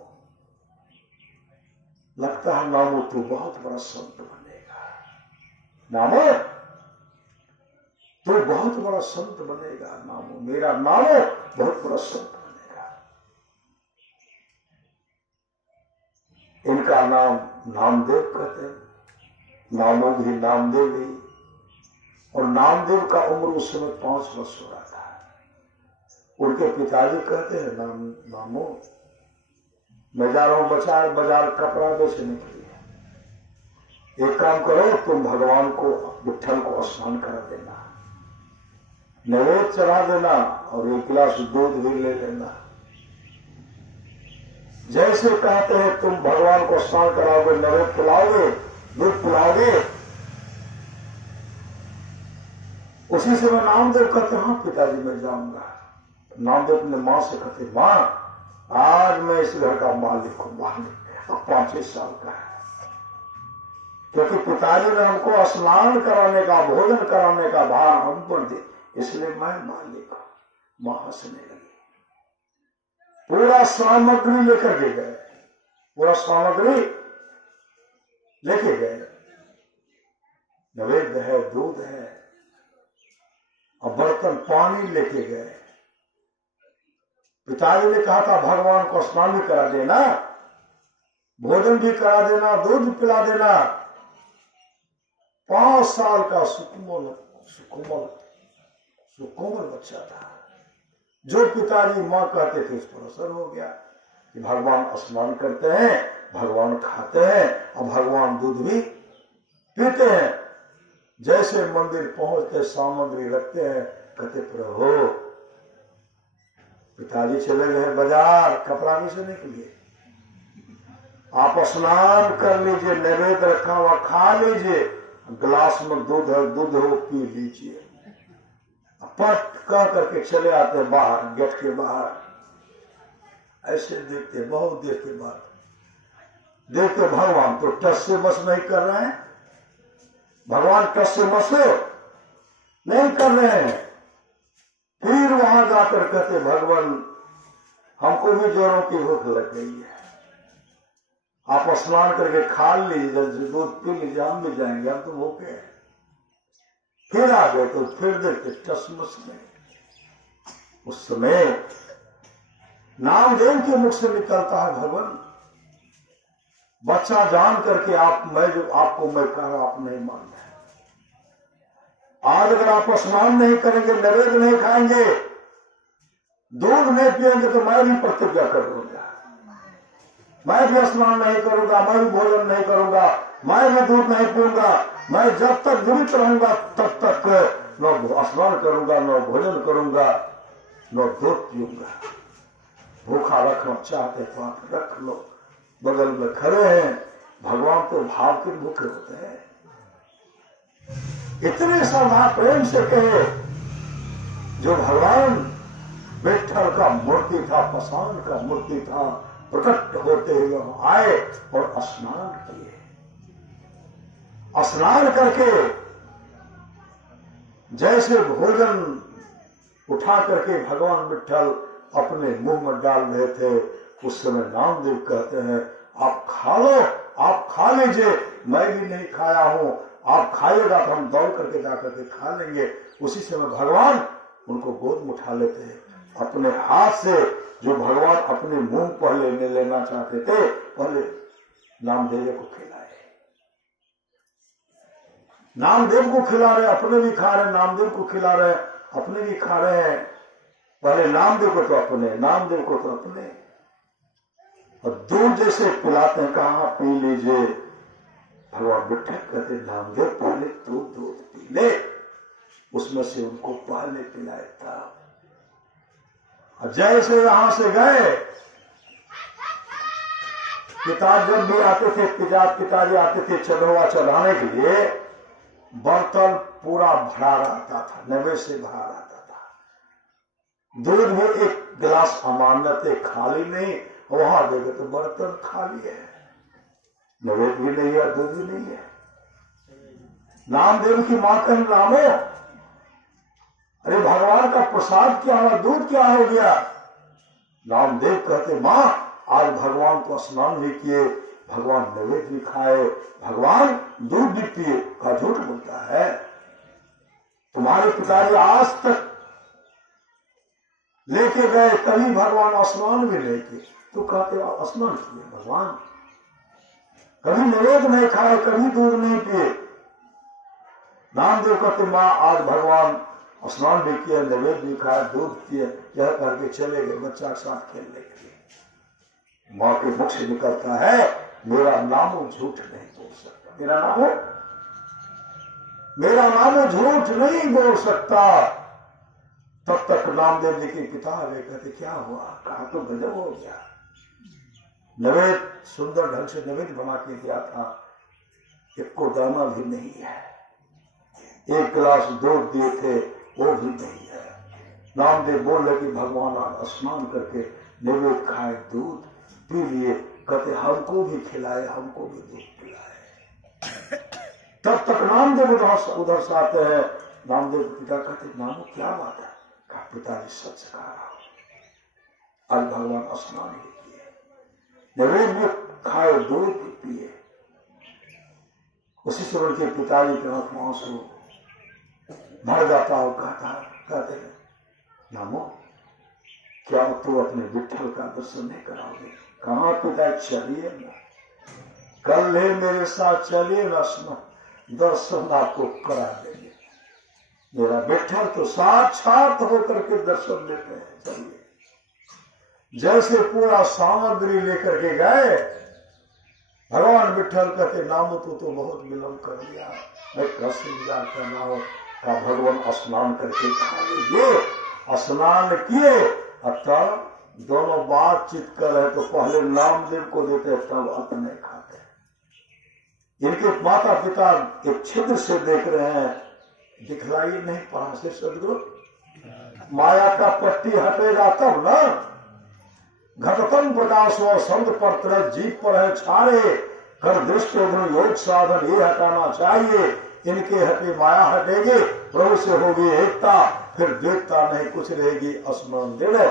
लगता है नामो तू बहुत बड़ा संत बनेगा। नामो तो बहुत बड़ा संत बनेगा। नामो मेरा नामो बहुत बड़ा संत बनेगा। इनका नाम नामदेव कहते हैं। नामो भी नामदेव भी। और नामदेव का उम्र उस समय 5 वर्ष हो रहा था। उनके पिताजी कहते हैं नामो मैं जा रहा हूं बाजार कपड़ा बेचने के लिए। एक काम करो तुम भगवान को विठ्ठल को स्नान करा देना, नैवेद्य चढ़ा देना और 1 गिलास दूध भी ले लेना। जैसे कहते हैं तुम भगवान को स्नान कराओगे नैवेद्य पिलाओगे दूध पिलाओगे। उसी से मैं नामदेव कहते हाँ पिताजी मैं जाऊंगा। नामदेव अपने माँ से कहते माँ आज मैं इस घर का मालिक हूं। मालिक अब 5 साल का है क्योंकि पिताजी ने हमको स्नान कराने का भोजन कराने का भार हम पर दे इसलिए मैं मालिक हूं। मां हंसने लगी। पूरा सामग्री लेकर के गए, पूरा सामग्री लेके गए। नैवेद्य है दूध है और बर्तन पानी लेके गए। पिताजी ने कहा था भगवान को स्नान भी करा देना, भोजन भी करा देना, दूध भी पिला देना। 5 साल का सुकुमार सुकोमल बच्चा था। जो पिताजी माँ कहते थे उस पर असर हो गया कि भगवान स्नान करते हैं, भगवान खाते हैं और भगवान दूध भी पीते हैं। जैसे मंदिर पहुंचते सामग्री रखते हैं, कहते प्रभु पिताजी चले गए बाजार, कपड़ा भी से निकलिए, आप स्नान कर लीजिए, नैवेद्य रखा हुआ खा लीजिए, गिलास में दूध हो पी लीजिए। पट कह करके चले आते बाहर, गेट के बाहर। ऐसे देखते बहुत देर के बाद देखते भगवान तो टस से बस नहीं कर रहे हैं, भगवान टस से बस नहीं कर रहे हैं। फिर वहां जाकर कहते भगवान हमको भी जोरों की भूख लग गई है, आप स्नान करके खा लीजिए, दूध पी लीजिए, हम भी जाएंगे, हम तो भूखे हैं। फिर आ गए तो फिर देखते टसमस में। उस समय नामदेव के मुख से निकलता है भगवान बच्चा जान करके मैं जो आपको मैं कह रहा आप नहीं मान रहे। आज अगर आप स्नान नहीं करेंगे, नैवेद्य नहीं खाएंगे, दूध नहीं पिएंगे तो मैं भी प्रतिज्ञा कर दूंगा, मैं भी स्नान नहीं करूंगा, मैं भी भोजन नहीं करूंगा, मैं भी दूध नहीं पीऊंगा। मैं जब तक जीवित रहूंगा तब तक न स्नान करूंगा, न भोजन करूंगा, न दूध पीऊंगा। भूखा रखना चाहते तो आप रख लो, बगल में खड़े हैं, भगवान तो भाव के भूखे होते हैं। इतने श्रद्धा प्रेम से कहे, जो भगवान विठ्ठल का मूर्ति था, पाषाण का मूर्ति था, प्रकट होते हुए आए और स्नान किए। स्नान करके जैसे भोजन उठा करके भगवान विठ्ठल अपने मुंह में डाल रहे थे, उस समय नामदेव कहते हैं आप खा लो, आप खा लीजिए, मैं भी नहीं खाया हूं, आप खाइएगा तो हम दौड़ करके जाकर के खा लेंगे। उसी समय भगवान उनको गोद में उठा लेते हैं अपने हाथ से। जो भगवान अपने मुंह पहले नहीं लेना चाहते थे, पहले नामदेव को खिलाए, नामदेव को खिला रहे, अपने भी खा रहे, नामदेव को खिला रहे, अपने भी खा रहे हैं। पहले नामदेव को तो अपने, नामदेव को तो अपने। और दूध जैसे पिलाते हैं, कहा पी लीजिए, भगवान विठ्ठल कहते नामदेव पहले तू दूध पी ले, उसमें से उनको पहले पिलाए था। जैसे यहां से गए, पिता जब भी आते थे, पिताजी आते थे चढ़वा चढ़ाने के लिए, बर्तन पूरा भरा रहता था, नैवेद्य से भरा रहता था। दूध में एक गिलास अमानत है, खाली नहीं, वहां देखे तो बर्तन खाली है, नैवेद्य भी नहीं है, दूध भी नहीं है। नामदेव की मां कहीं रामो, अरे भगवान का प्रसाद क्या हुआ, दूध क्या हो गया? नामदेव कहते मां आज भगवान को स्नान भी किए, भगवान नैवेद्य भी खाए, भगवान दूध भी पिए, का झूठ बोलता है। तुम्हारे पिताजी आज तक लेके गए, कभी भगवान स्नान भी नहीं किए, तो कहते स्नान किए भगवान, कभी नैवेद्य नहीं खाए, कभी दूध नहीं पिए। नामदेव कहते मां आज भगवान स्नान भी किया, नैवेद्य भी खाया, दूध पिए, यह करके चले गए बच्चा के साथ खेलने के लिए। मां के मुख से निकलता है मेरा नामो झूठ नहीं बोल सकता, मेरा नामो झूठ नहीं बोल सकता। तब तक नामदेव जी के पिता आ गए, कहते क्या हुआ? कहा तो गजब हो गया, नैवेद्य सुंदर ढंग से नैवेद्य बना के दिया था, एक को दाना भी नहीं है, एक गिलास दूध दिए थे वो भी नहीं है। नामदेव बोल रहे कि भगवान आज स्नान करके नैवेद्य खाए, दूध पी लिए, कहते हमको भी खिलाए, हमको भी दूध पिलाए। तब तक नामदेव उधर से आते हैं, नामदेव के पिता कहते नामो क्या बात है? कहा पिताजी सच कह रहा हूं, आज भगवान स्नान भी किए, नैवेद्य भी खाए, दूध भी पिए। उसी से उनके पिताजी के आंख में आंसू भर जाता और कहते हैं नामो क्या तू अपने विठ्ठल का दर्शन नहीं कराओगे? कहाँ पिता चलिए ना, कल है मेरे साथ चलिए ना, दर्शन आपको करा देंगे। मेरा विठ्ठल तो साक्षात होकर के दर्शन देते हैं। चलिए, जैसे पूरा सामग्री लेकर के गए, भगवान विठ्ठल कहते नाम तो बहुत विलंब कर दिया, मैं कृष्ण विचार करना हो का भगवान स्नान करके खा लीजिए। स्नान किए, तब दोनों बातचीत कर रहे तो पहले नामदेव को देते, तब अपने खाते। इनके माता पिता एक छिद्र से देख रहे हैं, दिखलाई नहीं पड़ा से सदगुरु, माया का पट्टी हटेगा तब ना। घटतम प्रकाश व शब्द पर तरह जीव पर है छारे, कर दृष्ट योग साधन ये हटाना चाहिए। इनके हटे माया हटेगी, प्रभु से होगी एकता, फिर द्वैतता नहीं कुछ रहेगी। स्मरण देना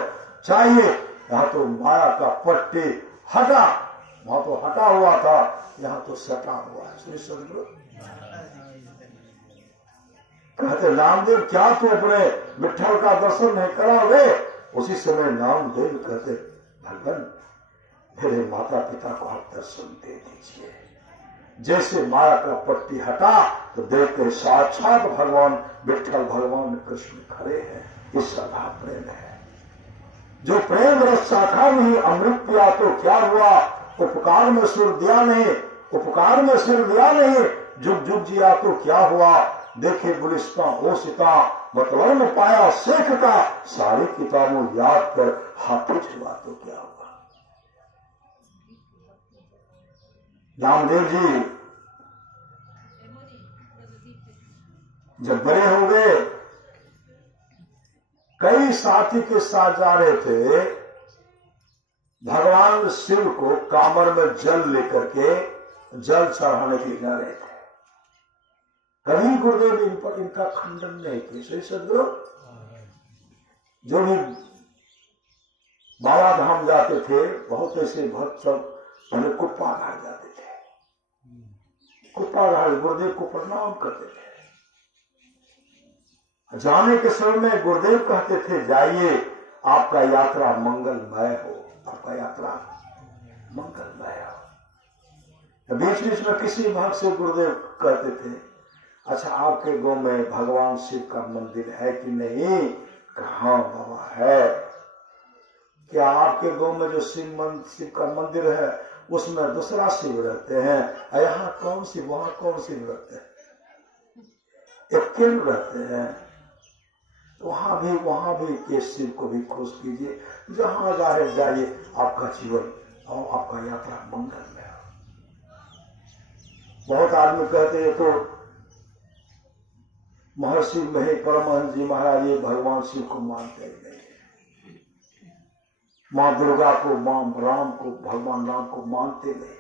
चाहिए। यहाँ तो माया का पट्टी हटा, वहां तो हटा हुआ था, यहाँ तो सटा हुआ है। श्री सदगुरु कहते नामदेव क्या तू अपने विठ्ठल का दर्शन नहीं करावे? उसी समय नामदेव कहते भगवान मेरे माता पिता को आप दर्शन दे दीजिए। जैसे माया का पट्टी हटा तो देखते साक्षात भगवान विठ्ठल भगवान कृष्ण खड़े हैं। इस सदा प्रेम है। जो प्रेम रस शाखा नहीं अमृत पिया तो क्या हुआ? उपकार में सुर दिया नहीं, उपकार में सिर दिया नहीं, जुग जुग जिया तो क्या हुआ? देखे गुलिस्ता ओ सीता, मतलब में पाया शेख का, सारी किताबों याद कर हाथी छुआ तो क्या हुआ? नामदेव जी जब बड़े हो गए, कई साथी के साथ जा रहे थे, भगवान शिव को कामर में जल लेकर के जल चढ़ाने के लिए जा रहे थे। कभी गुरुदेव इन पर इनका खंडन नहीं किया। सही सदगुरु जो भी बाबा धाम जाते थे, बहुत ऐसे भक्त सब पहले कुप्पा घाट जाते थे। कुप्पा घाट गुरुदेव को प्रणाम करते थे। जाने के समय में गुरुदेव कहते थे जाइए, आपका यात्रा मंगलमय हो, आपका यात्रा मंगलमय हो। बीच बीच में किसी भाग से गुरुदेव कहते थे अच्छा आपके गांव में भगवान शिव का मंदिर है कि नहीं? कहाँ बाबा है। क्या आपके गांव में जो शिव का मंदिर है उसमें दूसरा शिव रहते हैं, यहाँ कौन शिव वहां कौन शिव रहते हैं? एक केंद्र रहते हैं। वहां भी के शिव को भी खुश कीजिए। जहां जाहिर जाइए, आपका जीवन और आपका यात्रा मंगलमय हो। बहुत आदमी कहते हैं तो महर्षि महे परमहंस जी महाराज ये भगवान शिव को मानते ही नहीं, मां दुर्गा को, मां राम को, भगवान राम को मानते नहीं।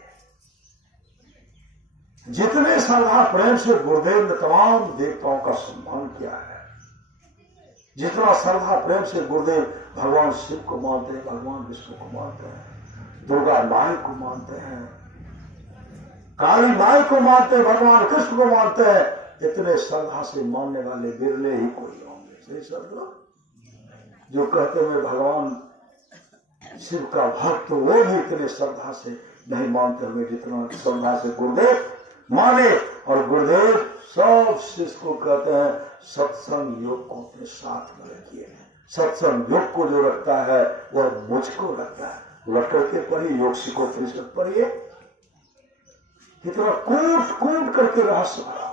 जितने श्रद्धा प्रेम से गुरुदेव ने तमाम देवताओं का सम्मान किया है, जितना श्रद्धा प्रेम से गुरुदेव भगवान शिव को मानते हैं, भगवान विष्णु को मानते हैं, दुर्गा माई को मानते हैं, काली माई को मानते हैं, भगवान कृष्ण को मानते हैं, इतने श्रद्धा से मानने वाले बिरले ही कोई होंगे। सही श्रद्धा जो कहते हैं भगवान शिव का भक्त, वो भी इतने श्रद्धा से नहीं मानते हुए जितना श्रद्धा से गुरुदेव माने। और गुरुदेव सब शिष्य को कहते हैं सत्संग योग को अपने साथ में रखिए। सत्संग योग को जो रखता है वह मुझको रखता है। लटक के पढ़िए, योग सीखो परिषद पढ़िए, कितना कूट कूट करके रहस्य भरा हुआ।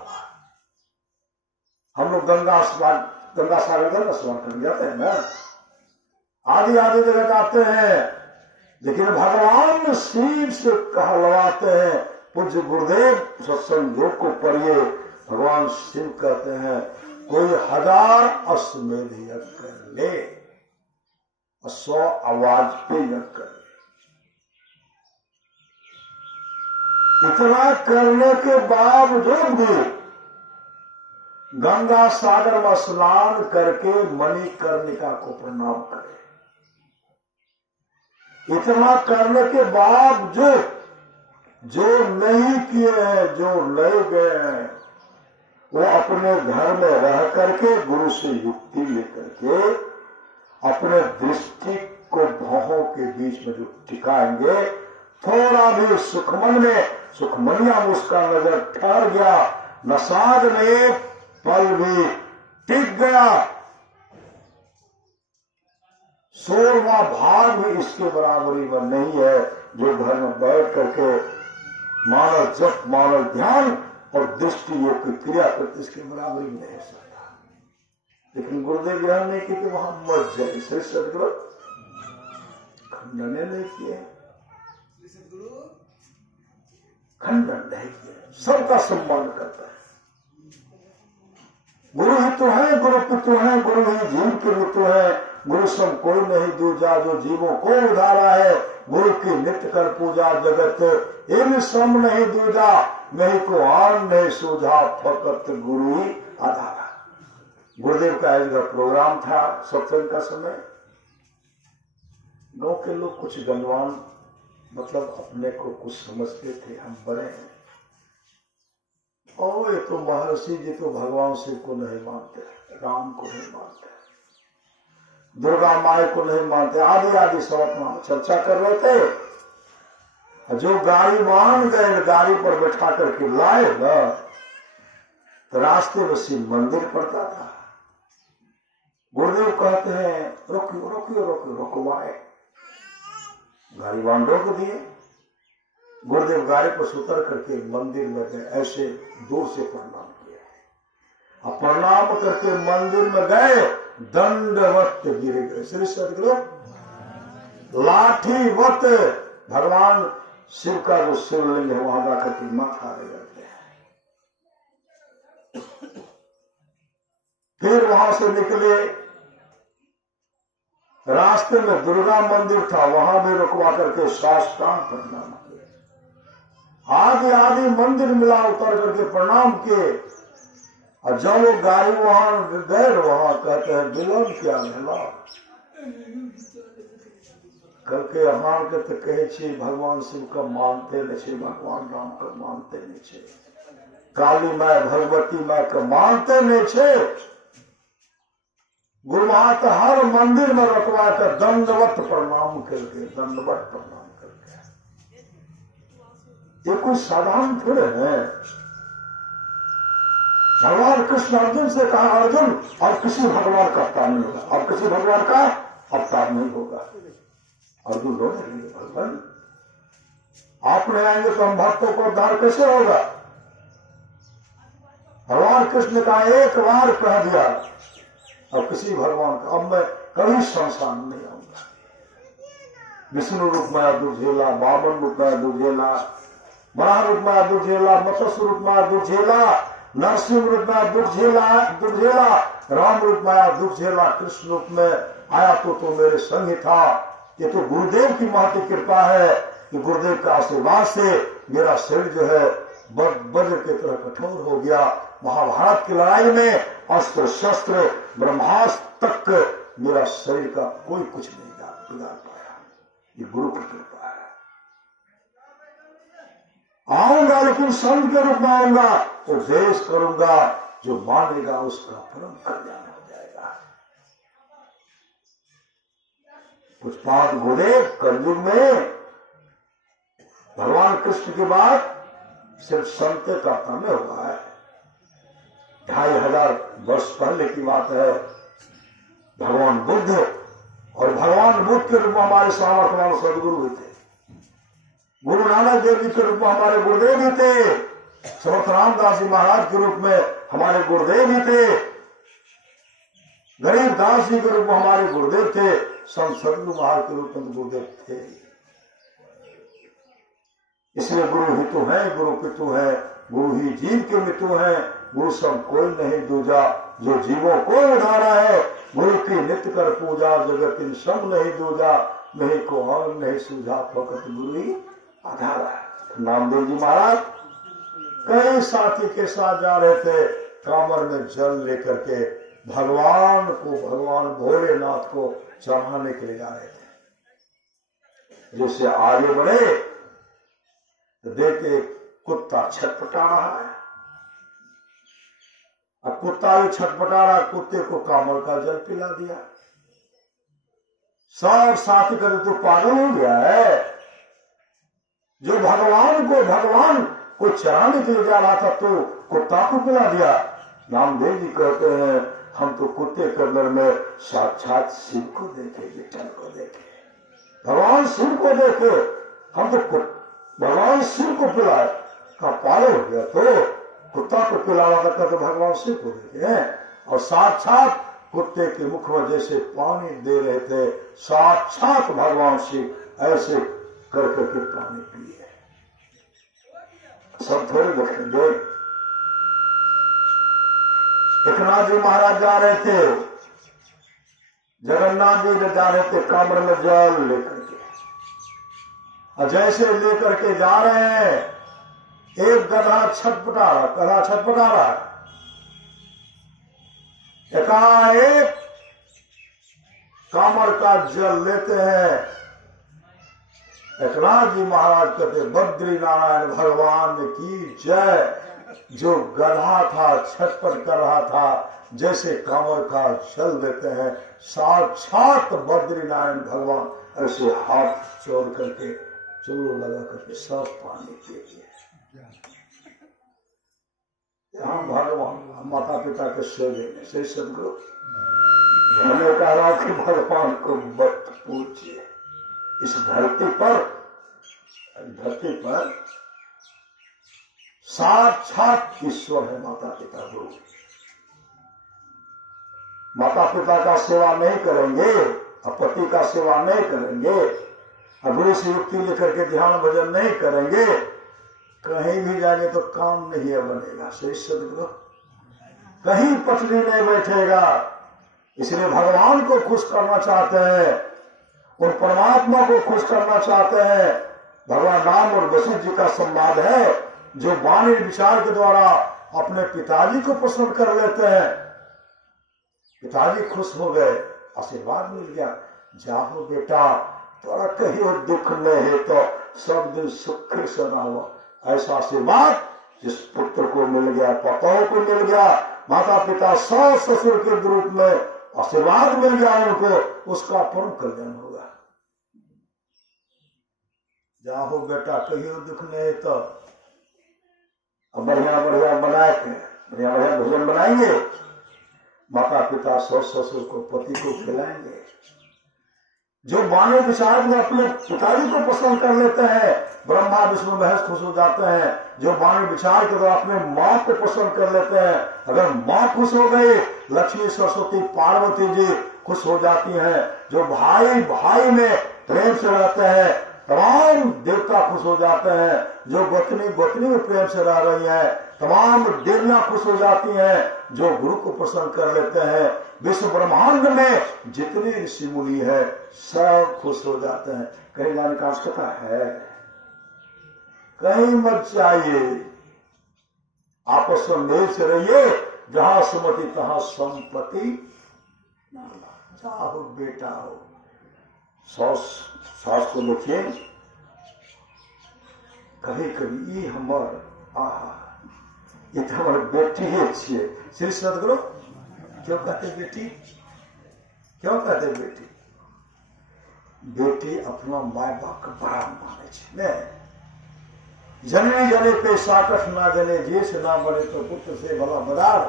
हम लोग गंगा सागर गंगा स्नान करने जाते हैं ना, आदि आदि जगह जाते हैं, लेकिन भगवान शिव से कहलवाते हैं पूज्य गुरुदेव सत्संग योग को पढ़िए। भगवान शिव कहते हैं कोई 1000 अश्वमेध यज्ञ कर ले, 100 आवाज पे यज्ञ कर ले। इतना करने के बावजूद भी गंगा सागर में स्नान करके मणिकर्णिका को प्रणाम करे। इतना करने के बावजूद जो नहीं किए हैं, जो ले गए हैं, वो अपने घर में रह करके गुरु से युक्ति लेकर के अपने दृष्टि को भौहों के बीच में जो टिकाएंगे, थोड़ा भी सुखमन में सुखमनिया में उसका नजर ठहर गया, नसाद में पल भी टिक गया। 16वां भाग भी इसके बराबरी में नहीं है, जो घर में बैठ करके मानव जप, मानव ध्यान और दृष्टि योग की क्रिया करते, इसके बराबरी में नहीं हो सकता। लेकिन गुरुदेव ध्यान नहीं की कि वहां मर जाए, इसलिए सदगुरु खंडन नहीं किए, खंडन नहीं किया, सबका सम्मान करता है। गुरु ही तो है, गुरु पितु है, गुरु ही जीव के ऋतु है। गुरु सम कोई नहीं दूजा, जो जीवों को उधारा है। गुरु की नित्य कर पूजा जगत, इन सम नहीं दूजा, नहीं को आन नहीं सूझा, फकत गुरु ही आधारा। गुरुदेव का एक प्रोग्राम था सत्संग का समय। गांव के लोग कुछ गंवान, मतलब अपने को कुछ समझते थे, हम बड़े हैं, और ये तो महर्षि जी तो भगवान शिव को नहीं मानते, राम को नहीं मानते, दुर्गा माई को नहीं मानते, आदि आदि सब अपना चर्चा कर रहे थे। जो गाड़ी मान गए, गाड़ी पर बैठा करके लाए ना, तो रास्ते में शिव मंदिर पड़ता था। गुरुदेव कहते हैं रोकियो रोकियो रोकियो, रोकवाए, गाड़ी वाहन रोक दिए। गुरुदेव गाड़ी पर उतर करके मंदिर में गए, ऐसे दूर से प्रणाम किया, और प्रणाम करके मंदिर में गए, दंडवत गिर गए। श्री सदगुरु लाठीवत, भगवान शिव का जो शिवलिंग है वहां जाकर के माथा ले जाते हैं। फिर वहां से निकले, रास्ते में दुर्गा मंदिर था, वहां भी रुकवा करके साष्टांग प्रणाम किए। आदि आदि मंदिर मिला, उतर करके प्रणाम किए। और जब वो गाड़ी वहां गए, वहां कहते हैं विलंब क्या मिला करके हमार के तो कहे भगवान शिव का मानते नहीं, भगवान राम का मानते नहीं, काली माय भगवती माय का मानते नहीं। गुरु महाराज हर मंदिर में रखवा कर दंडवत प्रणाम करके, दंडवत प्रणाम करके। ये कोई साधारण थोड़े है। भगवान कृष्ण अर्जुन से कहा, अर्जुन अब किसी भगवान का अवतार नहीं होगा, अब किसी भगवान का अवतार नहीं होगा। अर्जुन रोने लगे, भगवान आप नहीं आएंगे तो हम भक्तों को उद्धार कैसे होगा। भगवान कृष्ण ने कहा, एक बार कह दिया अब किसी भगवान का, अब मैं कभी संसार में नहीं आऊंगा। विष्णु रूप में दुख झेला, बामन रूप में दुख झेला, महा रूप में दुख झेला, मत्स्य रूप में दुख झेला, नरसिंह रूप में दुख झेला, राम रूप में दुख झेला, कृष्ण रूप में आया तो मेरे संग ही था। ये तो गुरुदेव की महती कृपा है कि गुरुदेव का आशीर्वाद से मेरा शरीर जो है वज्र की तरह कठोर हो गया। महाभारत की लड़ाई में अस्त्र शस्त्र ब्रह्मास्त्र तक मेरा शरीर का कोई कुछ नहीं बिगाड़ पाया। ये गुरु की कृपा है। आऊंगा लेकिन संत के रूप में आऊंगा, उपदेश करूंगा, जो मानेगा उसका परम कल्याण हो जाएगा। पुष्पाद गुरुदेव कलयुग में भगवान कृष्ण के बाद सिर्फ संत का समय हुआ है। 2500 वर्ष पहले की बात है। भगवान बुद्ध, और भगवान बुद्ध के रूप में हमारे सामर्थ्यवान सदगुरु हुए थे। गुरु नानक देव जी के रूप में हमारे गुरुदेव ही थे। समर्थ रामदास जी महाराज के रूप में हमारे गुरुदेव ही थे। गरीब दास जी के रूप में हमारे गुरुदेव थे। संत सदगुरु महाराज के रूप में गुरुदेव थे। इसलिए गुरु ही तो है, गुरु पितु है, गुरु ही जीव के मितु है। गुरु सम कोई नहीं दूजा, जो जीवों को उधारा है। गुरु की नित्य कर पूजा जगत इन सम नहीं दूजा, नहीं को और नहीं सूझा, फकत गुरु ही आधारा है। नामदेव जी महाराज कई साथी के साथ जा रहे थे, कांवर में जल लेकर के भगवान भोलेनाथ को चढ़ाने के लिए जा रहे थे। जैसे आगे बढ़े तो देखे कुत्ता छटपटा रहा है। अब कुत्ता भी छटपटा रहा, कुत्ते को कांवर का जल पिला दिया। सब साथी कहते तू पागल हो गया है, जो भगवान को चढ़ाने के लिए जा रहा था तो कुत्ता को पिला दिया। नामदेव जी कहते हैं हम तो कुत्ते के अंदर में साक्षात शिव को देखे, विठल को देखे, भगवान शिव को देखे। हम तो भगवान शिव को पिलाए का पाले हो गया, तो कुत्ता को पिलावा करता तो भगवान शिव को देखे हैं। और साक्षात कुत्ते के मुख में जैसे पानी दे रहे थे, साक्षात भगवान शिव ऐसे कर करके पानी पिए। सब थोड़े देखेंगे। एकनाथ जी महाराज जा रहे थे, जगन्नाथ जी जा रहे थे कमर में जल लेकर के, और जैसे लेकर के जा रहे हैं एक गधा छटपटा रहा, गधा छटपटा रहा है। एकाएक कामर का जल लेते हैं। एकनाथ जी महाराज कहते बद्री नारायण भगवान की जय। जो गधा था छटपट कर रहा था, जैसे कामर का जल देते हैं, साक्षात बद्री नारायण भगवान ऐसे हाथ जोड़ करके चुल्लू लगा करके सब पानी पी लिए। यहाँ भगवान माता पिता के सेवे से सदगुरु मैंने कहा कि भगवान को मत पूछिए। इस धरती पर साक्षात ईश्वर है माता पिता गुरु। माता पिता का सेवा नहीं करेंगे, पति का सेवा नहीं करेंगे, गुरु से युक्ति लेकर के ध्यान भजन नहीं करेंगे, कहीं भी जाएंगे तो काम नहीं बनेगा। सही सदगुरु कहीं पटरी नहीं बैठेगा। इसलिए भगवान को खुश करना चाहते हैं और परमात्मा को खुश करना चाहते हैं। भगवान राम और वशिष्ठ जी का संवाद है, जो वाणी विचार के द्वारा अपने पिताजी को प्रसन्न कर लेते हैं। पिताजी खुश हो गए, आशीर्वाद मिल गया, जाओ बेटा थोड़ा कहीं दुख नहीं है तो सब दिन सुख से रहो। ऐसा आशीर्वाद जिस पुत्र को मिल गया, पतों को मिल गया, माता पिता सास ससुर के रूप में आशीर्वाद मिल गया उनको, उसका परम कल्याण होगा। जाओ बेटा कहीं दुख नहीं तो अब बढ़िया बढ़िया बनाए थे, बढ़िया बढ़िया भोजन बनाएंगे, माता पिता सास ससुर को पति को खिलाएंगे। जो वाणी विचार में अपने पिताजी को पसंद कर लेते हैं, ब्रह्मा विष्णु महेश खुश हो जाते हैं। जो वाणी विचार के द्वारा अपने माँ को पसंद कर लेते हैं, अगर माँ खुश हो गई, लक्ष्मी सरस्वती पार्वती जी खुश हो जाती हैं। जो भाई भाई में प्रेम से रहते हैं, तमाम देवता खुश हो जाते हैं। जो गोतनी में प्रेम से रह रही है, तमाम देवियां खुश हो जाती हैं। जो गुरु को पसंद कर लेते हैं, विश्व ब्रह्मांड में जितनी ऋषि मुनि है सब खुश हो जाते हैं। कहीं जाने का आवश्यकता है? कहीं मत जाइए, आपस में मेल से रहिए। जहां सुमति तहां संपत्ति। जाओ बेटा हो, सास को देखिए, कभी कभी ये ये तो हमारी बेटी ही अच्छी है। श्री सदगुरु क्यों कहते बेटी? क्यों कहते बेटी? बेटी अपना माय बाप का बड़ा माने छे। जने जने पे साकस ना जने, जे से ना बने तो पुत्र से भला बदार।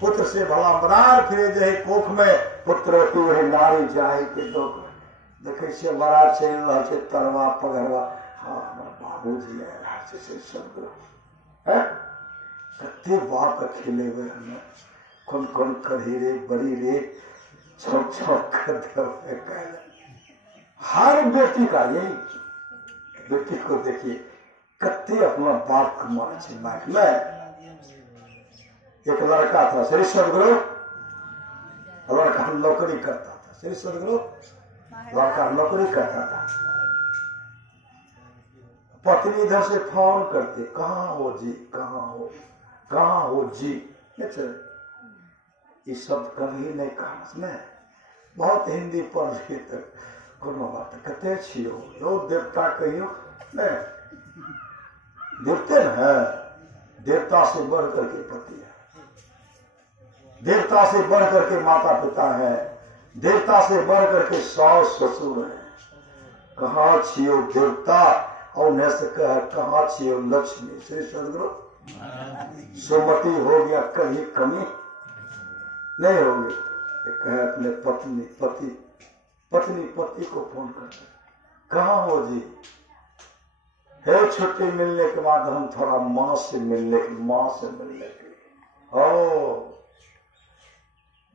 पुत्र से भला बदार फिरे जहे कोख में, पुत्र वही नारी जाए के दुख। देखे से बड़ा से तरवा पगरवा। हाँ बाबू जी है सदगुरु है। कत्ते बाप का खिले हुए हमें, कौन कौन कढ़ी रे बड़ी रे छोट छोट कर। हर बेटी का यही, बेटी को देखिए कत्ते अपना बाप को माने में। एक लड़का था श्री सदगुरु, लड़का नौकरी करता था। श्री सदगुरु लड़का नौकरी करता था। पत्नी इधर से फोन करते, कहाँ हो जी, कहाँ हो जी। ये शब्द कभी नहीं कहा उसने, बहुत हिंदी पढ़ रही तक कोनो बात कते छियो यो देवता कहियो नहीं। देवते न, देवता से बढ़ करके पति है, देवता से बढ़ करके माता पिता है, देवता से बढ़ करके सास ससुर है। कहाँ छियो देवता और न से कहाँ छियो लक्ष्मी। श्री सदगुरु सुमति हो गया कहीं कमी, नहीं होगी। एक है अपने पति को फोन करते, कहाँ हो जी? है छुट्टी मिलने के बाद हम थोड़ा माँ से मिलने के लिए। ओ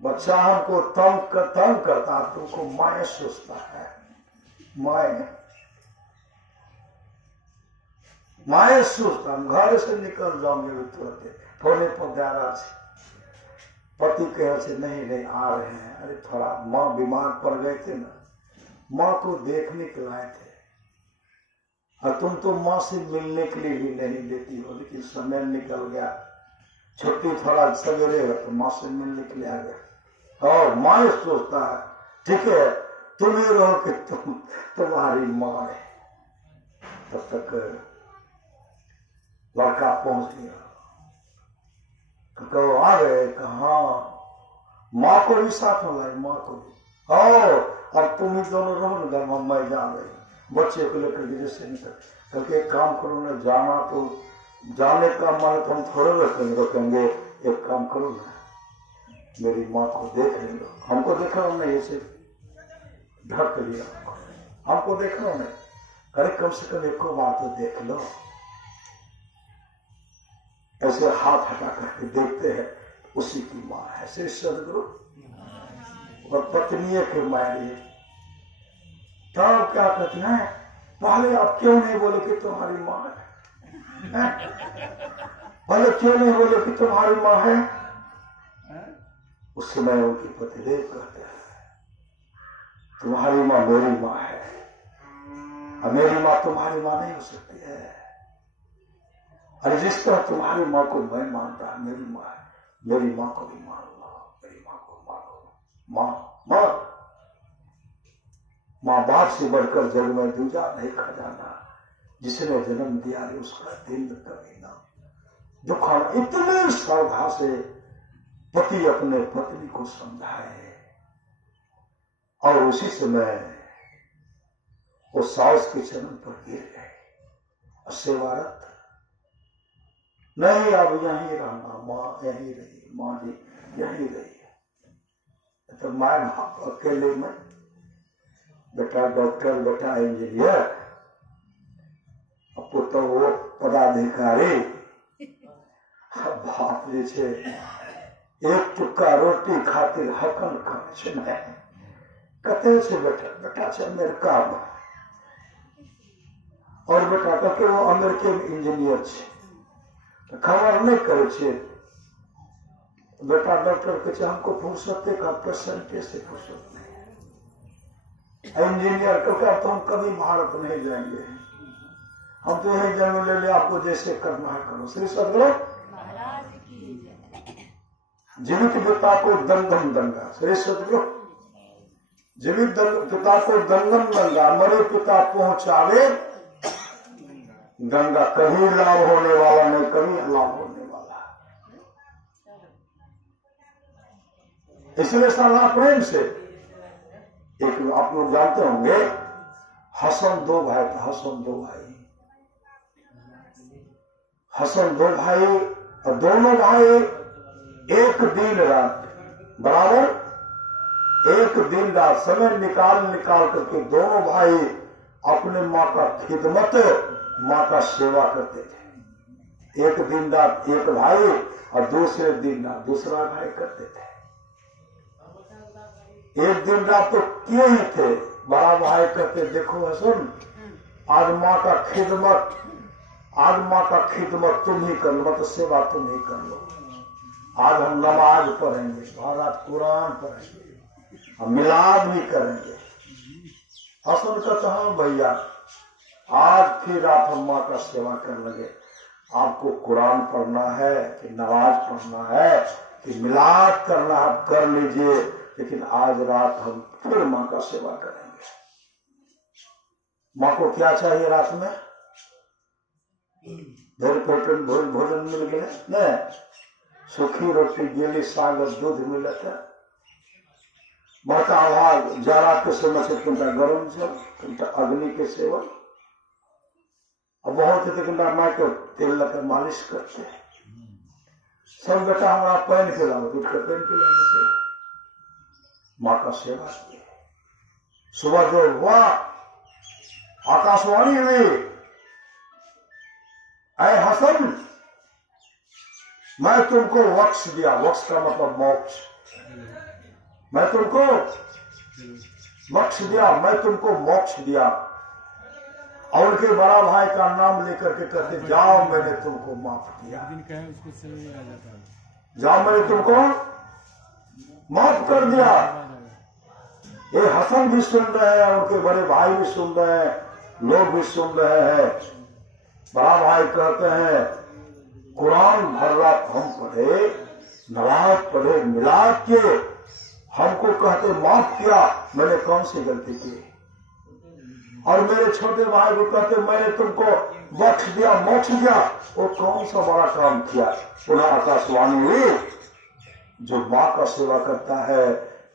बच्चा हमको तंग करता, तुमको माए सोचता है। माए सोचता, हम घर से निकल जाऊंगे तुरंत फोने पर दादा से। पति कहे नहीं आ रहे हैं। अरे थोड़ा माँ बीमार पड़ गए थे ना, माँ को देखने के लाए थे, और तुम तो माँ से मिलने के लिए भी नहीं देती हो। लेकिन समय निकल गया, छुट्टी थोड़ा सवेरे है तो माँ से मिलने के लिए आ गया। और माँ सोचता है ठीक है तुम ही रहो कि तुम्हारी माँ है। तब तक लड़का पहुंच गया, तो आ गए। कहा माँ को भी साथ में लाई, माँ को भी। अब तुम ही दोनों रहो ना घर में, मैं जा रही बच्चे को लेकर गिरे से निकल करके। एक काम करो ना, जाना तो जाने का मन तुम थोड़े रोकेंगे। एक काम करो ना, मेरी माँ को देख लो। हमको देख लो नहीं, ऐसे ढक लिया, हमको देख लो नहीं, अरे कम से कम एक बार तो देख लो। ऐसे हाथ हटा करके देखते हैं, उसी की माँ है। श्री सदगुरु और पत्नी के मायरे। तब क्या कहते हैं, पहले आप क्यों नहीं बोले कि तुम्हारी माँ है? पहले क्यों नहीं बोले कि तुम्हारी माँ है? उस समय उनकी पतिदेव कहते हैं, तुम्हारी माँ मेरी माँ है, और मेरी माँ तुम्हारी माँ नहीं हो सकती है। अरे जिस तरह तुम्हारी माँ को मैं मानता, मेरी माँ है, मेरी माँ को भी मान लो, मेरी माँ को मानो। माँ बाप से बढ़कर जग में दूजा नहीं खजाना, जिसने जन्म दिया है उसका दिल कभी ना दुखाना। इतने श्रद्धा से पति अपने पत्नी को समझाए, और उसी समय वो सास के चरण पर गिर गए। सेवारत नहीं, अब यहीं रहना, माँ यहीं रही, माँ जी यहीं रही। तो माँ बाप अकेले में, बेटा डॉक्टर, बेटा इंजीनियर, पुत्र वो पदाधिकारी, बाप जे छे एक टुक्का रोटी खातिर हकन खाने छे ने। कते छे बेटा छे अमेरिका में, और बेटा कहके वो अमेरिकन इंजीनियर छे, खबर नहीं करे छे। बेटा डॉक्टर के हमको फुर्सत का पेशेंट से फुर्सत नहीं। इंजीनियर कहते तो हम कभी भारत नहीं जाएंगे, हम तो यही जन्म ले ले, आपको जैसे करना है करो। श्री सदगुरु जीवित पिता को दंगम दंगा। श्री सदगुरु जीवित पिता को दंगम दंगा, मरे पिता पहुंचावे गंगा। कभी लाभ होने वाला नहीं, कभी अलाभ होने वाला। इसलिए साला प्रेम से, एक आप लोग जानते होंगे, हसन दो भाई था। हसन दो भाई और दोनों भाई एक दिन रात बराबर, एक दिन रात समय निकाल करके दोनों भाई अपने माँ का खिदमत, माँ का सेवा करते थे। एक दिन रात एक भाई और दूसरे दिन रात दूसरा भाई करते थे। एक दिन रात तो किए ही थे। बड़ा भाई कहते देखो हसन, आज माँ का खिदमत तुम ही कर लो, मतलब सेवा तुम ही कर लो। आज हम नमाज पढ़ेंगे, रात कुरान पढ़ेंगे, हम मिलाद भी करेंगे। हसन कहते हाँ भैया, आज की रात हम माँ का सेवा कर लगे। आपको कुरान पढ़ना है कि नमाज पढ़ना है कि मिलाद करना, आप कर लीजिए, लेकिन आज रात हम फिर माँ का सेवा करेंगे। माँ को क्या चाहिए रात में? भोजन मिल गया न, सूखी रोटी, गेली साग, दूध मिले थे। बड़का भाग जाड़ा के समय से तुमका गर्म जल, तुमका अग्नि के सेवन, और बहुत माँ को तेल लगा मालिश करते हैं। सब बेटा हमारा पैन पिलाओ, उठ कर पैन पिलाने से माँ का सेवा किए। सुबह जो हुआ आकाशवाणी हुई, ऐ हसन मैं तुमको वक्ष दिया, वक्ष का मतलब मोक्ष, मैं तुमको वक्ष दिया, मैं तुमको मोक्ष दिया। और उनके बड़ा भाई का नाम लेकर के कहते जाओ मैंने तुमको माफ किया, जाओ मैंने तुमको माफ कर दिया। ये हसन भी सुन रहे हैं, उनके बड़े भाई भी सुन रहे हैं, लोग भी सुन रहे हैं। बड़ा भाई कहते हैं कुरान भर रात हम पढ़े, नमाज पढ़े, मिलाद के हमको कहते माफ किया, मैंने कौन सी गलती की। और मेरे छोटे भाई को कहते मैंने तुमको बख्श दिया, मोक्ष दिया, वो कौन सा बड़ा काम किया। पुनः आकाशवाणी हुई, जो माँ का सेवा करता है,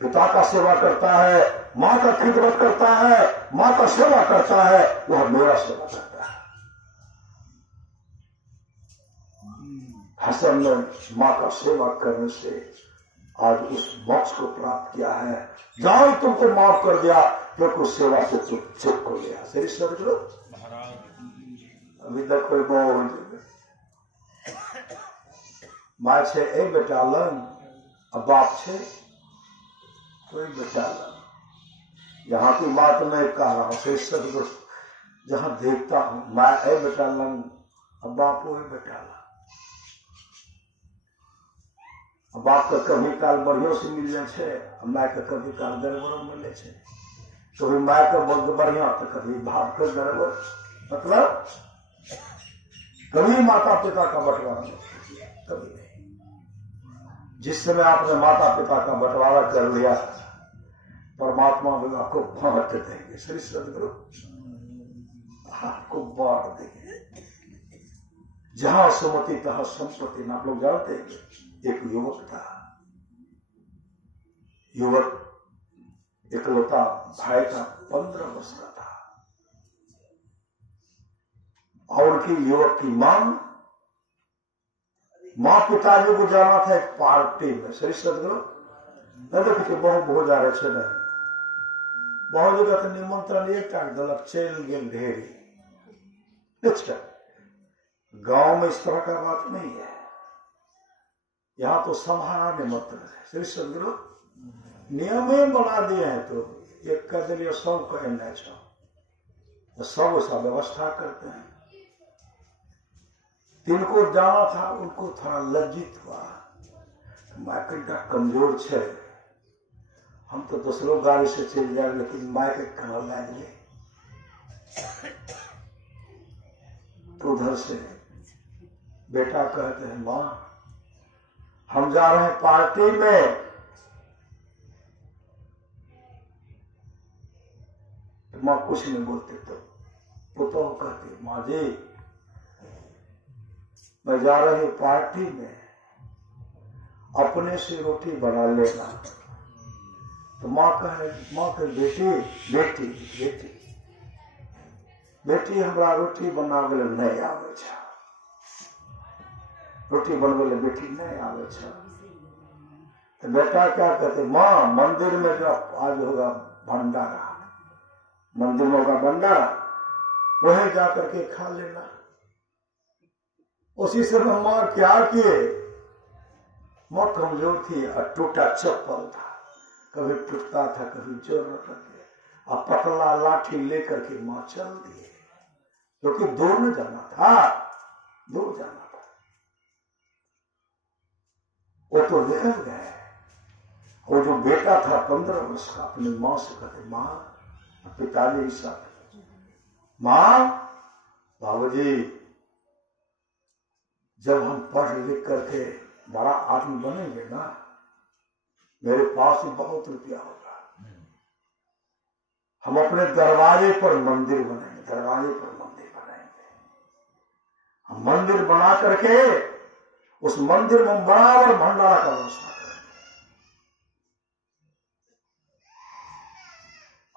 पिता का सेवा करता है, माँ का खिदमत करता है, माँ का सेवा करता है, वह मेरा सेवा करता है। हसन ने माँ का सेवा करने से आज उस मोक्ष को प्राप्त किया है। जाओ तुमको माफ कर दिया, क्योंकि उस सेवा से चुप हो गया। सही समझ लो। अभी तक कोई माँ छे ए बेटा लन, अब बाप छे कोई बेटा लन। यहाँ की बात नहीं कह रहा हूं, सही समझ। जहां देखता हूं मैं ए बेटा लन, अब बाप हो बेटा लन। बाप का कभी काल बढ़ियों से मिल जाए, माय का कभी काल गड़बड़ मिले, कभी माय का बढ़िया तो कभी बाप का गड़बड़। मतलब कभी माता पिता का बंटवारा नहीं, कभी नहीं। जिस समय आपने माता पिता का बंटवारा कर लिया, परमात्मा भी आपको बांट देंगे। श्री सदगुरु आपको बांट देंगे। जहां सुमति तहां संपत्ति। आप लोग जानते हैं एक युवक था, युवक इकलौता भाई था, 15 वर्ष का था। और उनकी युवक की मां पिताजी को जाना था एक पार्टी में। श्री सदगुरु देखिए बहुत बहुत जा रहे नहीं, बहुत जगह तो निमंत्रण एक दलक चल गेल ढेरी। अच्छा, गांव में इस तरह का बात नहीं है, यहाँ तो समाना निमंत्रण है। श्री सदगुरु नियम बना दिए हैं, तो एक कर दिलिए सब कहना तो सब उसका व्यवस्था करते हैं। जिनको जाना था उनको थोड़ा लज्जित हुआ, मैं कहीं कमजोर छे, हम तो दूसरों गाड़ी से चल जाए, लेकिन माय के कहा लाइए। तो उधर से बेटा कहते हैं मां हम जा रहे हैं पार्टी में। तो मां कुछ नहीं बोलते, तो पुतोह कहती मां जी मैं जा रही हूं पार्टी में, अपने से रोटी बना लेना। तो मां कहे बेटी बेटी बेटी बेटी हमरा रोटी बनावे नहीं आवे छा, रोटी बनवे बेटी नहीं आवे छा। तो बेटा क्या कहते मां मंदिर में जब आज होगा भंडारा, मंदिर में होगा भंडारा, वहीं जाकर के खा लेना। उसी समय मां क्या किए, मां कमजोर थी और टूटा चप्पल था, कभी टूटता था कभी जोर रखे, और पतला लाठी लेकर के मां चल दिए, क्योंकि दूर न जाना था, दूर जाना था। वो तो निकल गए। वो जो बेटा था 15 वर्ष का, अपनी मां से कहते मां, पिताजी साथ मां बाबूजी जब हम पढ़ लिख करके बड़ा आदमी बनेंगे ना, मेरे पास ही बहुत रुपया होगा, हम अपने दरवाजे पर मंदिर बनाएंगे, दरवाजे पर मंदिर बनाएंगे। हम मंदिर बना करके उस मंदिर में बराबर भंडारा का व्यवस्था करेंगे।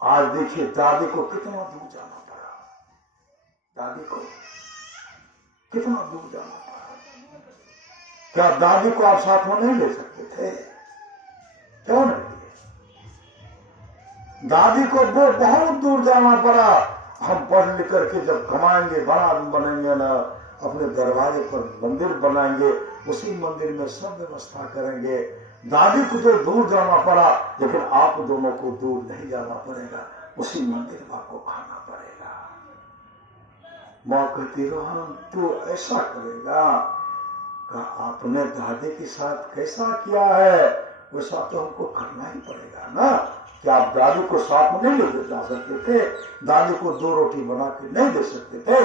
आज देखिए दादी को कितना दूर जाना पड़ा, दादी को कितना दूर जाना पड़ा। क्या दादी को आप साथ में नहीं ले सकते थे? क्यों नहीं लिए? दादी को वो बहुत दूर जाना पड़ा। हम पढ़ लिख करके जब कमाएंगे, बड़ा आदमी बनेंगे ना, अपने दरवाजे पर मंदिर बनाएंगे, उसी मंदिर में सब व्यवस्था करेंगे। दादी को तो दूर जाना पड़ा, लेकिन आप दोनों को दूर नहीं जाना पड़ेगा, उसी मंदिर में आपको खाना पड़ेगा। माँ कहती रोहन तू ऐसा करेगा? कहा आपने दादी के साथ कैसा किया है वैसा तो हमको करना ही पड़ेगा ना। क्या आप दादी को साथ में नहीं ले जा सकते थे? दादी को 2 रोटी बना के नहीं दे सकते थे?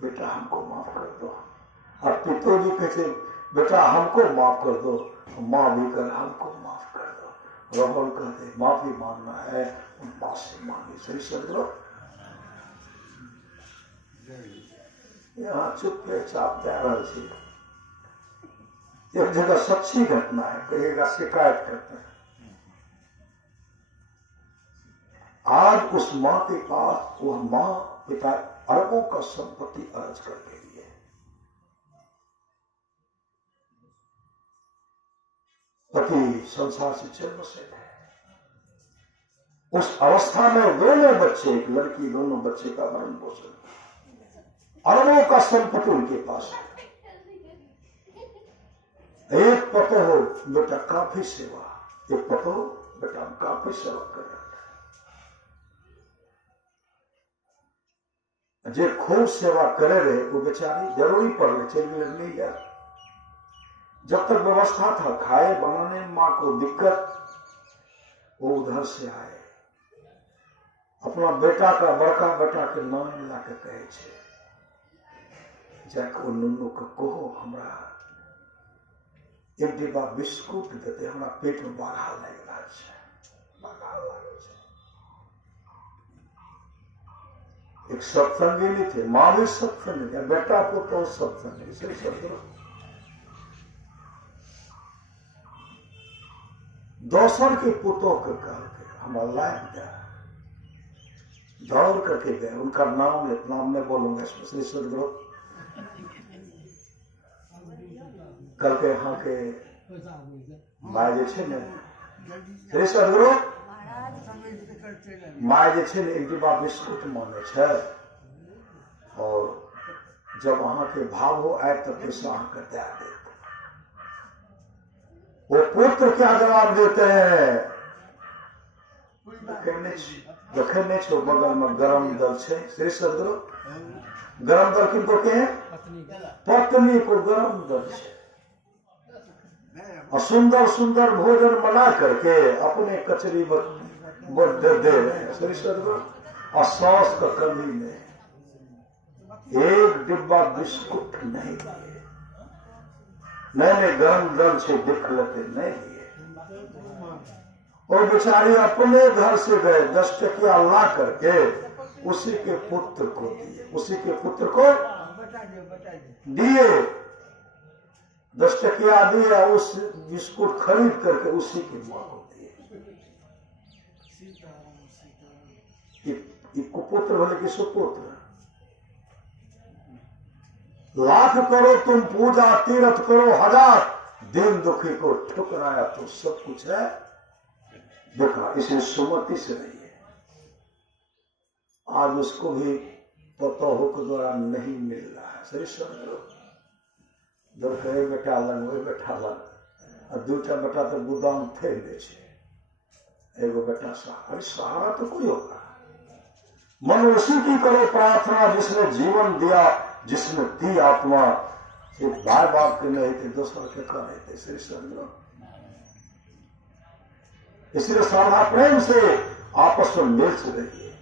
बेटा हमको माफ कर दो। और पिताजी कहते बेटा हमको माफ कर दो, माँ भी कर हमको माफ कर दो। राहुल कहते माफी मांगना है माँ से मांगी। सही समझो। यहाँ चुपचाप जा रहा है। एक जगह सच्ची घटना है, कहेगा शिकायत करते हैं। आज उस माँ के पास वह माँ पिता अरबों का संपत्ति अर्ज करके लिए। पति संसार से चल बसे थे। उस अवस्था में दोनों बच्चे, एक लड़की, दोनों बच्चे का भरण पोषण, अरबों का संपत्ति उनके पास है। एक पतो हो बेटा काफी सेवा, एक पतो बेटा हम काफी सेवा कर रहे थे। जो खूब सेवा करे रहे वो बेचारी जरूरी पड़ रहे चल नहीं यार। जब तक व्यवस्था था खाए बनाने में माँ को दिक्कत, वो उधर से आए। अपना बेटा का बड़का बेटा के नाम मिला के कहे छे जाके नुनू को कहो हमरा एक डिब्बा बिस्कुट देते, हमारा पेट में बाधा लग रहा है। एक सत्संगी नहीं थे, माँ भी सत्संगी है, बेटा को तो सत्संगी से सत्संग। दोसर के पुतों के करके हमारा लायक गया, दौड़ करके गए। उनका नाम नहीं बोलूंगा, स्पेशली सदगुरु कल के यहाँ के माय जे छे ने, श्री सदगुरु माय जे छे ने एक डिब्बा बिस्कुट मांगे छे, और जब वहां के भाव हो आए तो पैसा अहाँके दे देते। वो पुत्र क्या जवाब देते हैं? देखे नहीं छो बगल में गरम दल छे। श्री सदगुरु गरम दल किनको के हैं? पत्नी को गरम दल छे। और सुंदर सुंदर भोजन बना करके अपने कचरी दे रहे हैं। श्री सदगुरु और सॉस का कमी नहीं, एक डिब्बा बिस्कुट नहीं दिए। नहीं गरम दल से देख लेते नहीं दिए। और बेचारी अपने घर से गए 10 टकिया ला करके उसी के पुत्र को दिए, उसी के पुत्र को दिए। 10 टकिया दिया, उस बिस्कुट खरीद करके उसी की मां को दिए। कुपुत्र बोले कि सुपुत्र। लाख करो तुम पूजा तीर्थ करो 1000, दिन दुखी को ठुकराया तो सब कुछ है देखा। इसे सुमति से नहीं है। आज उसको भी पतोह के द्वारा नहीं मिल रहा है। सही समझो। जब कहे बेटा लंग वही बेटा लंग, और 2टा बेटा तो गुदाम फेंक दे छे, एगो बेटा सहारा। अरे सहारा तो कोई होगा। मन उसी की करो प्रार्थना जिसने जीवन दिया, जिसने दी आत्मा। सिर्फ भाई बाप के नहीं थे, दूसरों के कर रहे थे। श्री समझो। इसलिए श्रद्धा प्रेम से आपस में मिल से रहिए।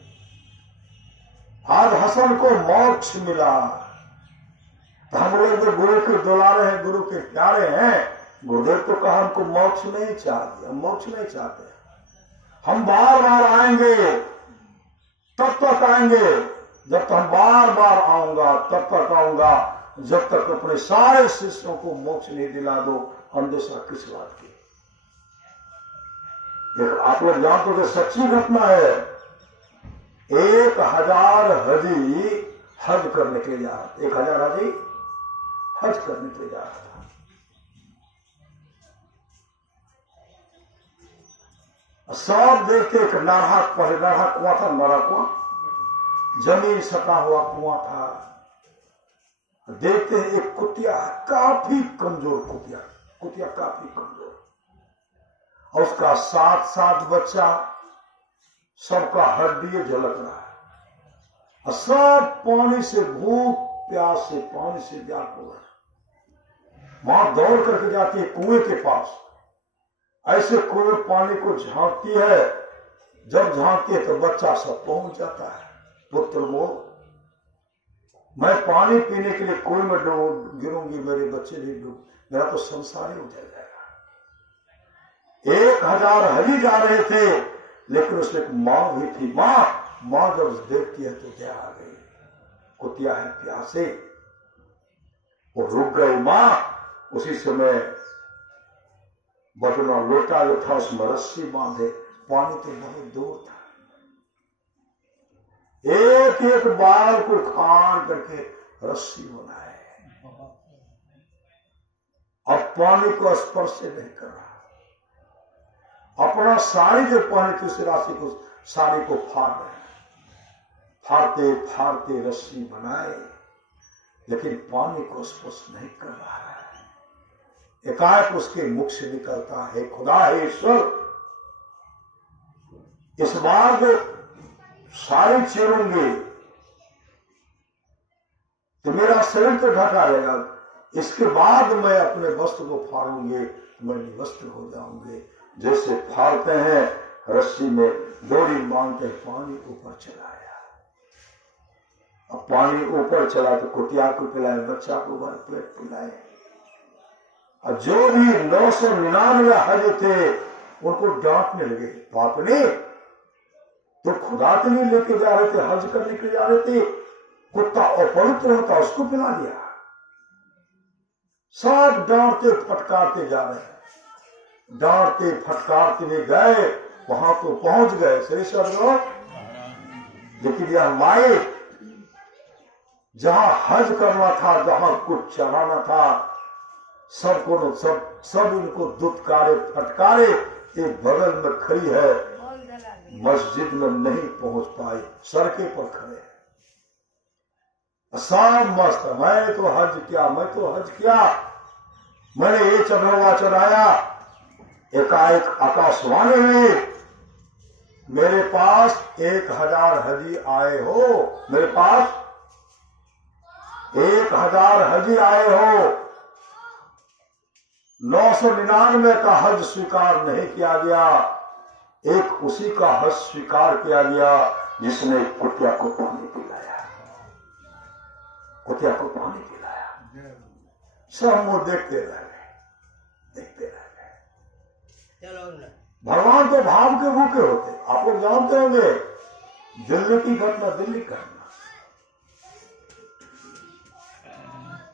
आज हसन को मोक्ष मिला, हम लोग तो गुरु के दुलारे हैं, गुरु के प्यारे हैं। गुरुदेव तो कहा हमको मोक्ष नहीं चाहते, हम मोक्ष नहीं चाहते। हम बार बार आएंगे, तब तक आएंगे जब तक हम बार बार आऊंगा, तब तक आऊंगा जब तक अपने सारे शिष्यों को मोक्ष नहीं दिला दो। अंदेशा किस बात की? आप लोग जानते हो कि सच्ची घटना है। 1000 हजी हज करने के लिए जा रहा था। 1000 हजी हज करने के लिए जा रहा था। सब देखते एक नाढ़ा, पहले नाढ़ा कुआं था, नाढ़ा कुआं, जमीन सटा हुआ कुआं था। देखते हैं एक कुतिया, काफी कमजोर कुतिया, कुतिया काफी कमजोर, और उसका 7 बच्चा, सबका हड्डी झलक रहा है, और सब पानी से, भूख प्यास से, पानी से व्याकुल है। वहां दौड़ करके जाती है कुएं के पास, ऐसे कुएं पानी को झांकती है, जब झांकती है तो बच्चा सब पहुंच जाता है। पुत्र मोह, मैं पानी पीने के लिए कुएं में गिरूंगी, मेरे बच्चे नहीं डूब, मेरा तो संसार ही उजड़ जाएगा। 1000 हरी जा रहे थे, लेकिन उसमें एक मां भी थी। मां जब देखती है तो क्या आ गई, कुतिया है प्यासे, वो रुक गई मां। उसी समय बटना लोटा जो था उसमें रस्सी बांधे, पानी तो बहुत दूर था, एक एक बाल को खान करके रस्सी बनाए, अब पानी को स्पर्श से नहीं कर रहा, अपना साड़ी जो पहने थे उस राशि को, साड़ी को फाड़ रहे, फाड़ते फाड़ते रस्सी बनाए, लेकिन पानी को स्पर्श नहीं कर रहा है। एकाएक उसके मुख से निकलता है, खुदा है ईश्वर, इस बार जो साड़ी चीरूंगी तो मेरा शरीर तो ढका रहेगा, इसके बाद मैं अपने वस्त्र को फाड़ूंगी तो मैं निवस्त्र हो जाऊंगी। जैसे फाड़ते हैं रस्सी में डोरी बांधते, पानी ऊपर चला आया। अब पानी ऊपर चला तो कुतिया को पिलाए, बच्चा को भर पेट पिलाए, और जो भी 999 हज थे उनको डांटने लगे, पापने तो खुदा के लिए लेके जा रहे थे, हज करने के लिए जा रहे थे, कुत्ता अपवित्र होता उसको पिला दिया। सब डांटते फटकारते जा रहे हैं, डांटते फटकारते में गए, वहां तो पहुंच गए श्री, लेकिन यह माए जहां हज करना था, जहां कुछ चढ़ाना था, सबको सब इनको दुत्कारे फटकारे। एक बगल में खड़ी है, मस्जिद में नहीं पहुंच पाई, सड़के पर खड़े हैं, सब मस्त, मैं तो हज किया, मैं तो हज किया, मैंने ये चढ़ावा चढ़ाया। एकाएक आकाशवाणी हुई, मेरे पास 1000 हजी आए हो, मेरे पास 1000 हजी आए हो, 999 का हज स्वीकार नहीं किया गया, एक उसी का हज स्वीकार किया गया जिसने कुतिया को पानी पिलाया, कुतिया को पानी पिलाया। सब मुंह देखते रह गए, देखते रह गए। भगवान तो भाव के भूखे होते, आप लोग जानते होंगे, दिल्ली की घटना, दिल्ली का घटना,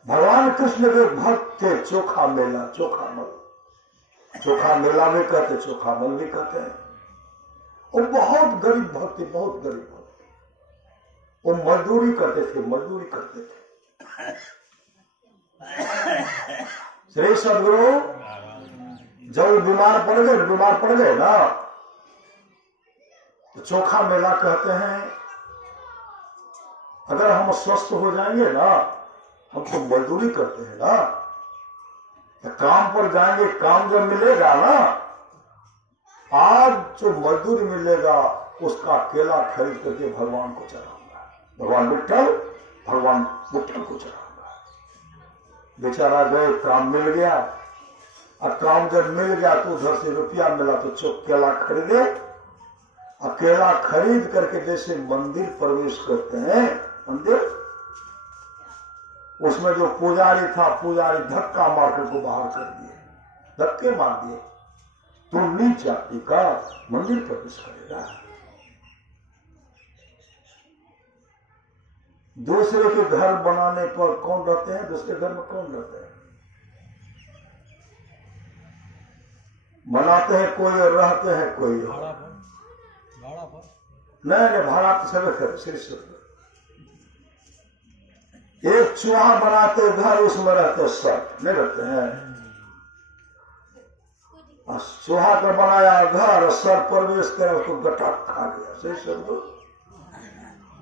भगवान कृष्ण के भक्त थे, चोखा मेला, चोखा मल, चोखा मेला भी कहते, चोखा मल भी कहते हैं। वो बहुत गरीब भक्त थे, बहुत गरीब भक्त, वो मजदूरी करते थे, मजदूरी करते थे। श्री सदगुरु जब बीमार पड़ गए ना, तो चोखा मेला कहते हैं, अगर हम स्वस्थ हो जाएंगे ना, हम तो मजदूरी करते हैं ना, तो काम पर जाएंगे, काम जब मिलेगा ना, आज जो मजदूरी मिलेगा उसका केला खरीद करके भगवान को चढ़ाऊंगा, भगवान विट्ठल को चढ़ाऊंगा। बेचारा गए, काम मिल गया, और काम जब मिल गया तो उधर से रुपया मिला तो केला खरीदे, और केला खरीद करके जैसे मंदिर प्रवेश करते हैं, मंदिर, उसमें जो पुजारी था, पुजारी धक्का मारकर को बाहर कर दिए, धक्के मार दिए, तुम नीच जाति का मंदिर प्रवेश करेगा। दूसरे के घर बनाने पर कौन रहते हैं, दूसरे घर में कौन रहते हैं, बनाते हैं कोई और रहते हैं कोई और, नहीं भाड़ा तो सब कर, एक चूहा बनाते घर, उसमें रहते सब नहीं रहते हैं, चूहा का बनाया घर, सर प्रवेश करे उसको गटा खा गया। सही सदगुरु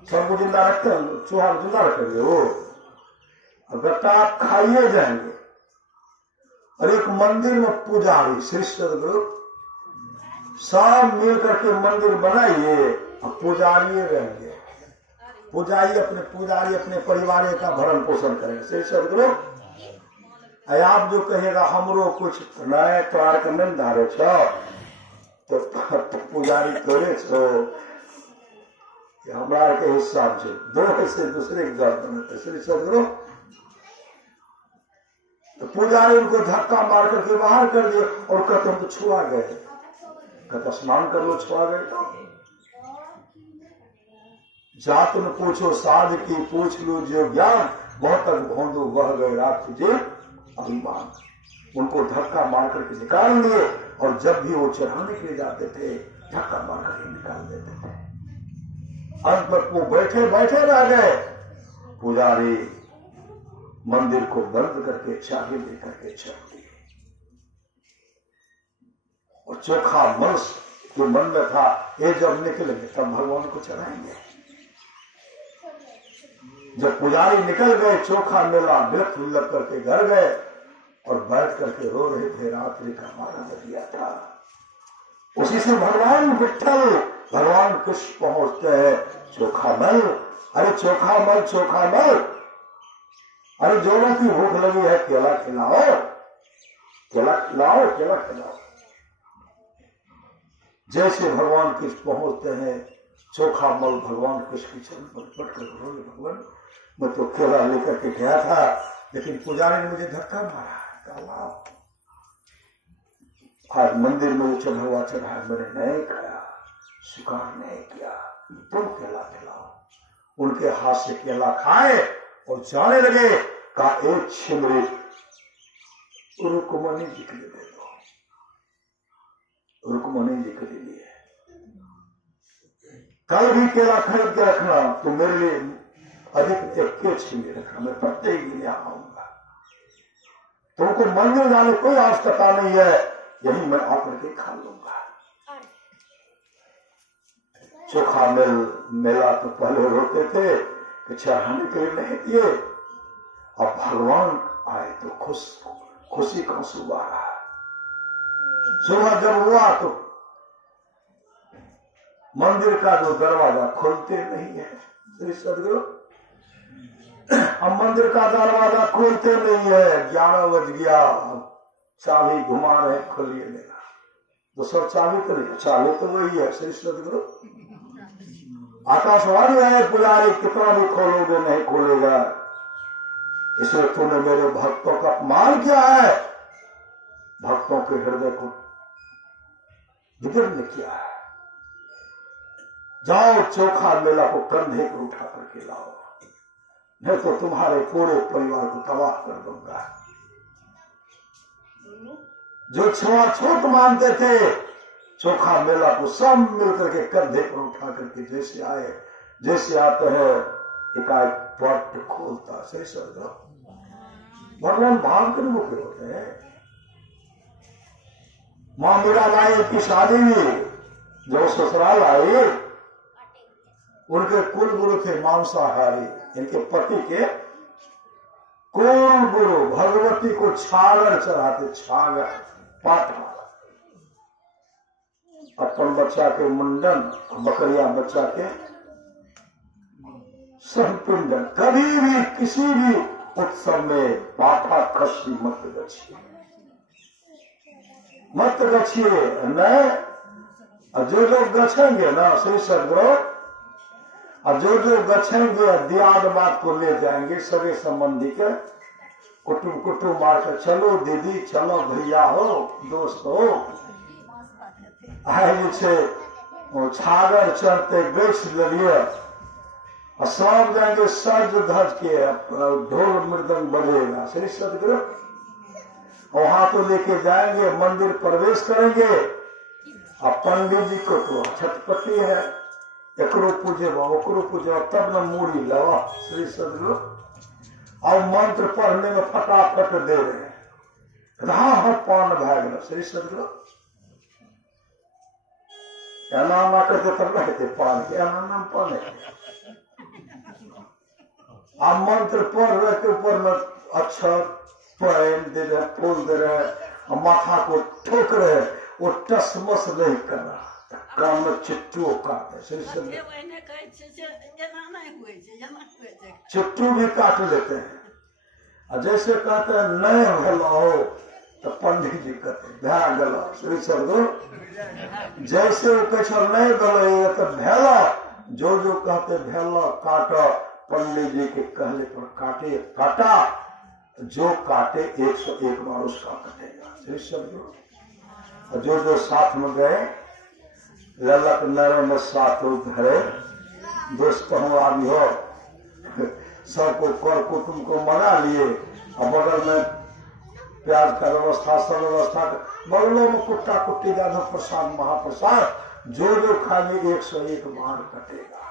सबको जिंदा रखते हैं, चूहा को जिंदा रखेंगे वो, गट्टा आप खाइए जाएंगे। और एक मंदिर में पुजारी, श्री सदगुरु सब मिल करके मंदिर बनाइए और पुजारी रहेंगे। पुजारी अपने परिवार का भरण पोषण करेंगे। श्री सदगुरु आप जो कहेगा हमरो कुछ नए तोड़ के नहीं धारे छो, तो पुजारी तोड़े छो, हमारा के हिसाब से दो से दूसरे की बात बनाते। श्री सदगुरु तो पुजारी उनको धक्का मार करके बाहर कर दिए और कहते हम तो छुआ गए। कहते स्नान कर लो, छुआ गए तो जात न पूछो साध की पूछ लो जो ज्ञान, बहुत तक भोंदो बह गए रात तुझे अभिमान। उनको धक्का मार करके निकाल दिए और जब भी वो चढ़ाने के लिए जाते थे धक्का मार करके निकाल देते थे। अंत में वो बैठे बैठे रह गए। पुजारी मंदिर को बंद करके चाबी लेकर के चढ़ दिए और चोखा मर्स जो मन में था ये जब निकलेंगे तब भगवान को चढ़ाएंगे। जब पुजारी निकल गए चोखा मेला बिलख बिलख करके घर गए और बैठ करके रो रहे थे। रात्रि का 12 बज गया था। उसी से भगवान विठ्ठल भगवान कृष्ण पहुंचते हैं चोखा मल। अरे चोखा मल, चोखा मल, अरे जोरों की भूख लगी है, केला खिलाओ, केला खिलाओ, केला खिलाओ। जैसे भगवान कृष्ण पहुंचते हैं चोखा मल भगवान कृष्ण की चरण पर पट कर बोले भगवान मैं तो केला लेकर के गया था लेकिन पुजारी ने मुझे धक्का मारा। आज मंदिर में चढ़ा चढ़ा मैंने नहीं खाया, स्वीकार नहीं किया, तुम केला खिलाओ। उनके हाथ से केला खाए और जाने लगे। का एक छिमरे रुक्मणी जी के लिए दे दो, रुक्मणी जी के लिए कल भी केला खरीद के रखना, तो मेरे लिए अधिक एक छिमरे रखना, मैं प्रत्येक दिन यहाँ आऊंगा। तुमको मंदिर जाने कोई आवश्यकता नहीं है, यही मैं आकर के खा लूंगा। चोखा मेला तो पहले रोते थे कि चढ़ाने के लिए नहीं दिए, और भगवान आए तो खुशी का सुबह रहा। सुबह जब हुआ तो मंदिर का जो दरवाजा खोलते नहीं है श्री सदगुरु, अब मंदिर का दरवाजा खोलते नहीं है। 11 बज गया, चाबी घुमा रहे खोलिए लेना, तो सब चाबी तो नहीं, चाबी तो वही है श्री सदगुरु। आकाशवाणी है पुजारी कितना भी खोलोगे नहीं खोलेगा, इसलिए तूने मेरे भक्तों का अपमान किया है, भक्तों के हृदय को विदीर्ण किया है। जाओ चोखा मेला को कंधे पर उठा करके लाओ, नहीं तो तुम्हारे पूरे परिवार को तबाह कर दूंगा। जो छुआछूत मानते थे चोखा मेला को सब मिलकर के कंधे पर उठा करके जैसे आते हैं एकाएक पट खोलता। सही सर भगवान भाव के मुख्य होते हैं। मां मीराबाई की शादी में जो ससुराल आई, उनके कुल गुरु थे मांसाहारी। इनके पति के कुल गुरु भगवती को छागर चढ़ाते, छागर पाठा, अपन बच्चा के मुंडन, बकरिया बच्चा के संपिंडन। कभी भी किसी भी उत्सव में पाठा खस्सी मत गछिए, मत गछिए न। जो लोग गछेंगे ना श्री सदगुरु, और जो गछेंगे दियाद बात को ले जाएंगे सगे संबंधी के, कुटुम मारकर चलो दीदी, चलो भैया हो, दोस्त हो, आए छागर चढ़ते बेच लिए और सब जाएंगे सज धज के, ढोल मृदंग बजेगा श्री सदगुरु। वहां तो लेके जाएंगे, मंदिर प्रवेश करेंगे, और पंडित जी को तो छटपटी है, एकरो पूजे ओकरो पूजे, तब न मूड़ी लवा श्री सदगुरु। और मंत्र पढ़ने में फटाफट दे रहे हैं, राह पान भाग श्री सदगुरु। एना करते तब ना कहते पान के एना नाम पान है। आप मंत्र पढ़ रहे के ऊपर में अच्छा पैन दे रहे, फूल दे रहे और माथा को ठोक रहे, वो टसमस नहीं कर रहा, कान में चिट्टू काटे, चिट्टू भी काट लेते हैं। और जैसे कहते हैं नए भलो तो पंडित जी कहते भै गलो, श्री सदगुरु जैसे वो कह नहीं गलो तो भेला, जो जो कहते भेला काटा, पंडित जी के कहले पर काटे, काटा, जो काटे 101 बार उसका कटेगा, श्री सदगुरु। जो जो साथ में गए ललक नर में साथ घरे, दोस्त आदमी हो सबको कर कुटुंब को मना लिए, और बगल में प्याज का व्यवस्था, सब व्यवस्था, बगलों में कुट्टा कुट्टी दादा प्रसाद महाप्रसाद, जो जो खाने 101 बार कटेगा।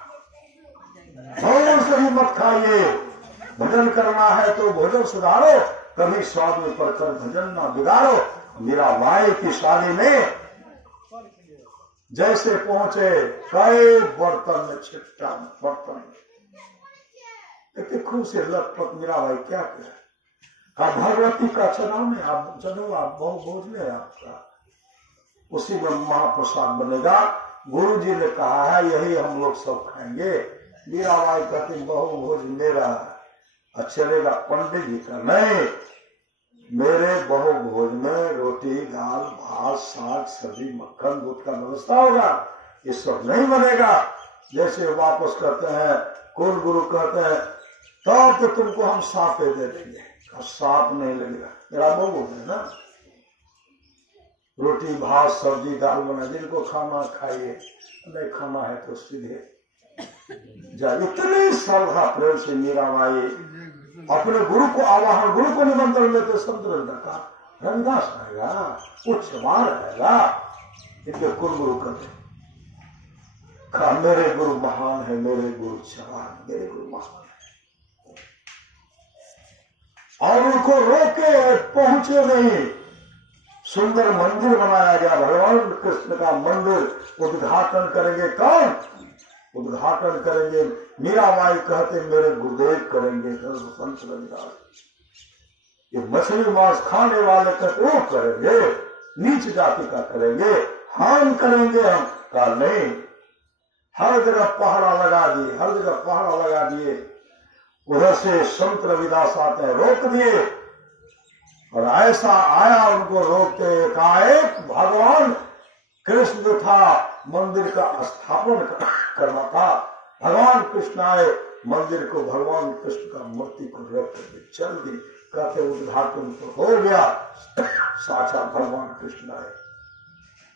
भोजन से भी मत खाइए, भजन करना है तो भोजन सुधारो, कभी स्वाद में पड़कर भजन ना बिगाड़ो। मेरा भाई की शादी में जैसे पहुंचे, कई बर्तन में छिट्टा बर्तन खूब से लटपट, मेरा भाई क्या करे, आप भगवती का चनाव में आप चलो, आप बहुत भोज ले आपका, उसी में महाप्रसाद बनेगा। गुरु जी ने कहा है यही हम लोग सब खाएंगे। मेरा भाई कहते बहु भोज मेरा चलेगा, पंडित जी का नहीं, मेरे बहु भोज में रोटी दाल भात साग सब्जी मक्खन दूध का व्यवस्था होगा, ये सब नहीं बनेगा। जैसे वापस कहते हैं, कुल गुरु कहते हैं तब तो तुमको हम साफे दे देंगे, साफ नहीं लगेगा। मेरा बहु है ना, रोटी भात सब्जी दाल बना, जिनको खाना खाइए, नहीं खाना है तो सीधे जा। इतने श्रद्धा प्रेम से मीरा माई अपने गुरु को आवाहन, गुरु को निमंत्रण देते, संत रविदास आएगा, उच्च मार आएगा, इनके कुल गुरु कहते कहा मेरे गुरु महान है, मेरे गुरु जवान, मेरे गुरु महान है। और उनको रोके पहुंचे नहीं। सुंदर मंदिर बनाया गया, भगवान कृष्ण का मंदिर उद्घाटन करेंगे कौन? उद्घाटन करेंगे मीराबाई कहते मेरे गुरुदेव करेंगे, संत रविदास। ये मछली मांस खाने वाले कहते वो करेंगे, नीच जाति का करेंगे, हम करेंगे। हम कहा नहीं, हर जगह पहरा लगा दिए, हर जगह पहरा लगा दिए। उधर से संत रविदास आते हैं, रोक दिए। और ऐसा आया उनको रोकते, एकाएक भगवान कृष्ण था, मंदिर का स्थापन करना था। भगवान कृष्ण आए, मंदिर को भगवान कृष्ण का मूर्ति को रख करके चल दी। कहते उद्घाटन तो हो गया, साक्षात भगवान कृष्ण आए,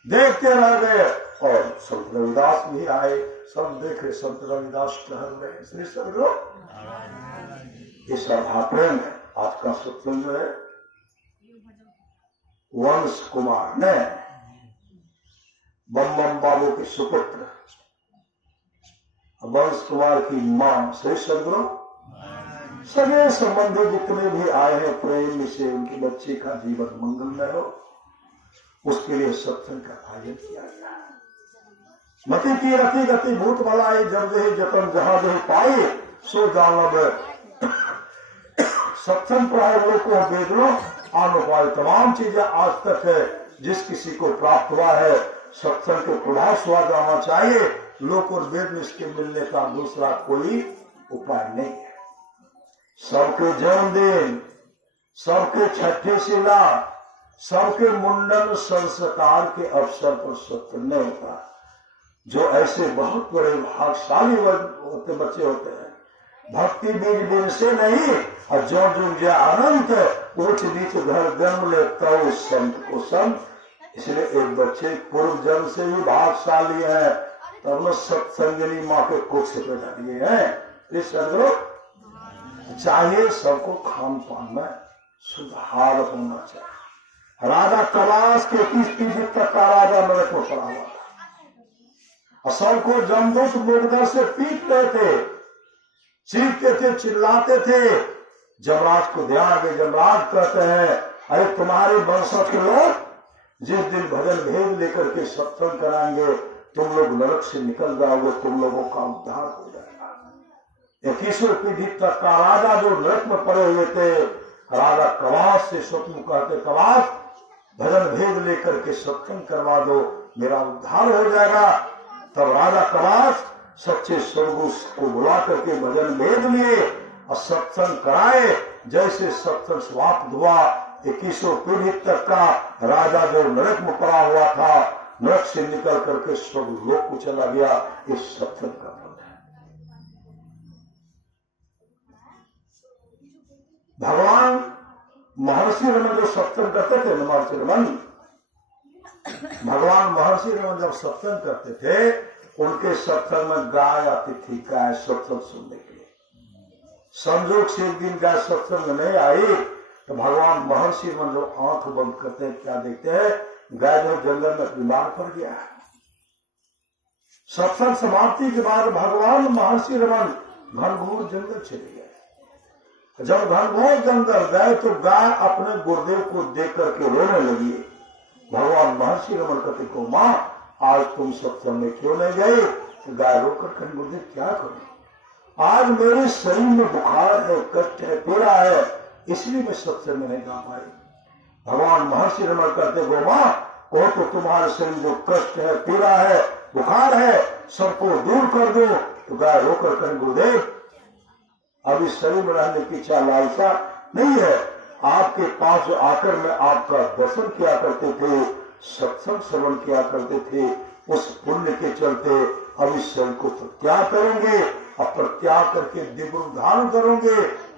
देखते रह गए। और संत रविदास भी आए, सब देखे संत रविदास टहल रहे। श्री सदगुरु ये श्रद्धा प्रेम है। आज का सत्संग है वंश कुमार ने बम बम बाबू के सुपुत्र वंश कुमार की मां श्री सदगुरु, सगे संबंधी जितने भी आए हैं प्रेम से उनके बच्चे का जीवन मंगलमय हो, उसके लिए सत्संग का आयोजन किया गया। मति की रति गति भूत बलाई, जब दे जतन जहां दे पाए सो जानब। सत्संग प्राय लोगों वेदनों अनुपाय तमाम चीजें आज तक है जिस किसी को प्राप्त हुआ है, सत्संग के प्रभाव स्वाद आना चाहिए। लोक और वेद में इसके मिलने का दूसरा कोई उपाय नहीं है। सबके जन्मदिन, सबके छठे शिला, सबके मुंडन संस्कार के अवसर पर सत्संग नहीं होता। जो ऐसे बहुत बड़े भागशाली होते बच्चे होते हैं, भक्ति बीज दिन से नहीं, और जो जो अनंत ऊंच नीच घर जन्म ले तो संत को संत। इसलिए एक बच्चे पूर्व जन्म से ही भागशाली है, तब न सत्संगनी माँ के कुछ से पैदा दिए हैं। इस चाहिए सबको खान पान में सुधार होना चाहिए। राजा कलाश के 30 तक का राजा नरक में पड़ा हुआ था, और सबको जमदूत मुर्दर से पीटते थे, चीखते थे, चिल्लाते थे। जमराज को ध्यान दे, जमराज कहते हैं अरे तुम्हारे वंशज के लोग जिस दिन भजन भेद लेकर के सत्संग कराएंगे तुम लोग नरक से निकल जाओगे, तुम लोगों का उद्धार हो जाएगा। 21वीं पीढ़ी तक का राजा जो नरक में पड़े हुए थे, राजा कवास से सतमुख कहते, कवास भजन भेद लेकर के सत्संग करवा दो, मेरा उद्धार हो जाएगा। तब राजा कवास सच्चे स्वर्गुरु को बुला करके भजन भेद लिए और सत्संग कराए। जैसे सत्संग समाप्त हुआ, 21वीं पीढ़ी तक का राजा जो नरक में पड़ा हुआ था, नरक से निकल करके स्वर्ग लोक को चला गया। इस सत्संग का फल है। भगवान महर्षि रमन जो सत्संग करते थे, महर्षि रमन, भगवान महर्षि रमन जब सत्संग करते थे, उनके सत्संग में गाय आती थी, गाय सत्संग सुनने के लिए। संजोग से एक दिन गाय सत्संग में नहीं आई तो भगवान महर्षि रमन जो आंख बंद करते हैं, क्या देखते हैं, गाय जो जंगल में बीमार पड़ गया है। सत्संग समाप्ति के बाद भगवान महर्षि रमन घनघोर जंगल चले गए। जब घनघोर जंगल गए तो गाय अपने गुरुदेव को देख करके रोने लगी। भगवान महर्षि रमन कहते को, माँ आज तुम सत्संग में क्यों नहीं गए? तो गाय रोकर कहीं, गुरुदेव क्या करूं, आज मेरे शरीर में बुखार है, कष्ट है, पीड़ा है, इसलिए मैं सत्संग में नहीं जा पाई। भगवान महर्षि रमन कहते, गो माँ वो तो तुम्हारे शरीर जो कष्ट है, पीड़ा है, बुखार है, सबको दूर कर दो। तो गाय रोकर कहीं, गुरुदेव अभी शरीर में रहने की इच्छा लालसा नहीं है। आपके पास जो आकर मैं आपका दर्शन किया करते थे, सत्संग श्रवण किया करते थे, उस पुण्य के चलते अब इस शरीर को प्रत्याग करेंगे और प्रत्याग करके दिव्य रूप धारण करेंगे।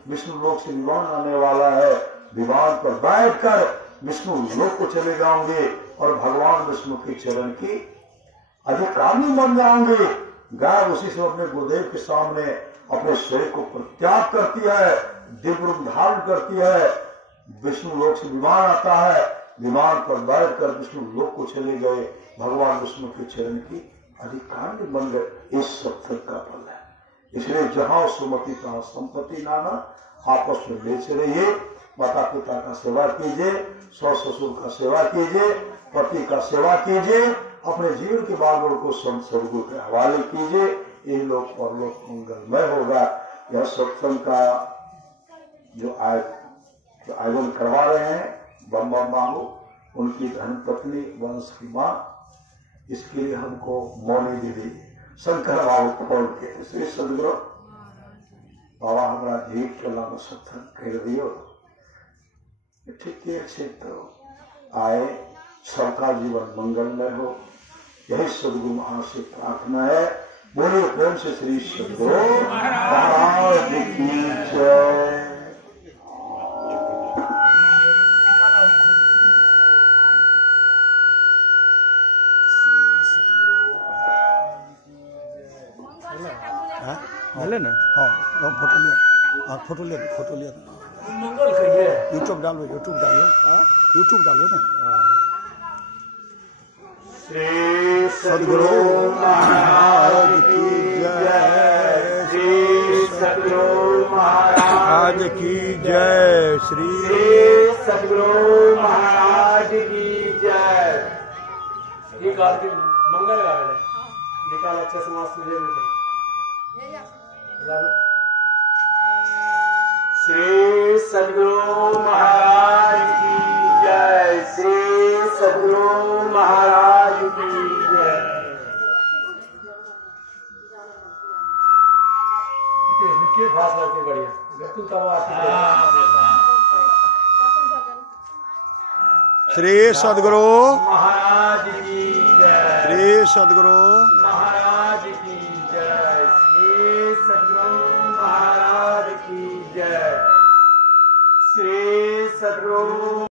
विष्णु लोक से विमान आने वाला है, विमान पर बैठकर विष्णु लोक को चले जाओगे और भगवान विष्णु के चरण की अधिकारी बन जाओगे। गाय उसी से अपने गुरुदेव के सामने अपने शरीर को प्रत्याग करती है, दिव्य रूप धारण करती है, विष्णु लोक से विमान आता है, विमान पर बैठकर विष्णु लोक को चले गए, भगवान विष्णु के चरण की अधिकारी बन गए। इस सत्संग का फल है। इसलिए जहां सुमति तहां संपत्ति नाना, आपस में बेचे रहिए, माता पिता का सेवा कीजिए, सौस ससुर का सेवा कीजिए, पति का सेवा कीजिए, अपने जीवन के बागों को संत सदगुरु के हवाले कीजिए। इन लोग परलोक मंगलमय होगा। यह सत्संग का जो आयोजन करवा रहे हैं बम बम बाबू, उनकी धन पत्नी वंश की माँ, इसके लिए हमको मौनी दीदी शंकर बाबू खोल के श्री सदगुरु बाबा हमारा जीव चला में सत्संग कर दियो। ठीक है, तो आए, सबका जीवन मंगलमय हो, यही सदगुरु महाराज से प्रार्थना है। बोलिए प्रेम से श्री सदगुरु महाराज की जय। हेलो ना, हाँ फोटो लिया, हाँ फोटो लिया मंगल कहिए, यूट्यूब डालो ना। श्री सदगुरु महाराज की जय, श्री सदगुरु महाराज की जय, श्री सदगुरु महाराज की जय। ये काल के मंगल गावे निकाल अच्छे से मस्त ले लेते। श्री सदगुरु महाराज की जय, श्री सदगुरु महाराज की जय। इनके भाषा लगती बढ़िया, गत्तू तवा श्री सदगुरु महाराज की जय, श्री सदगुरु महाराज की जय, श्री सदगुरु महाराज की जय, श्री सदगुरु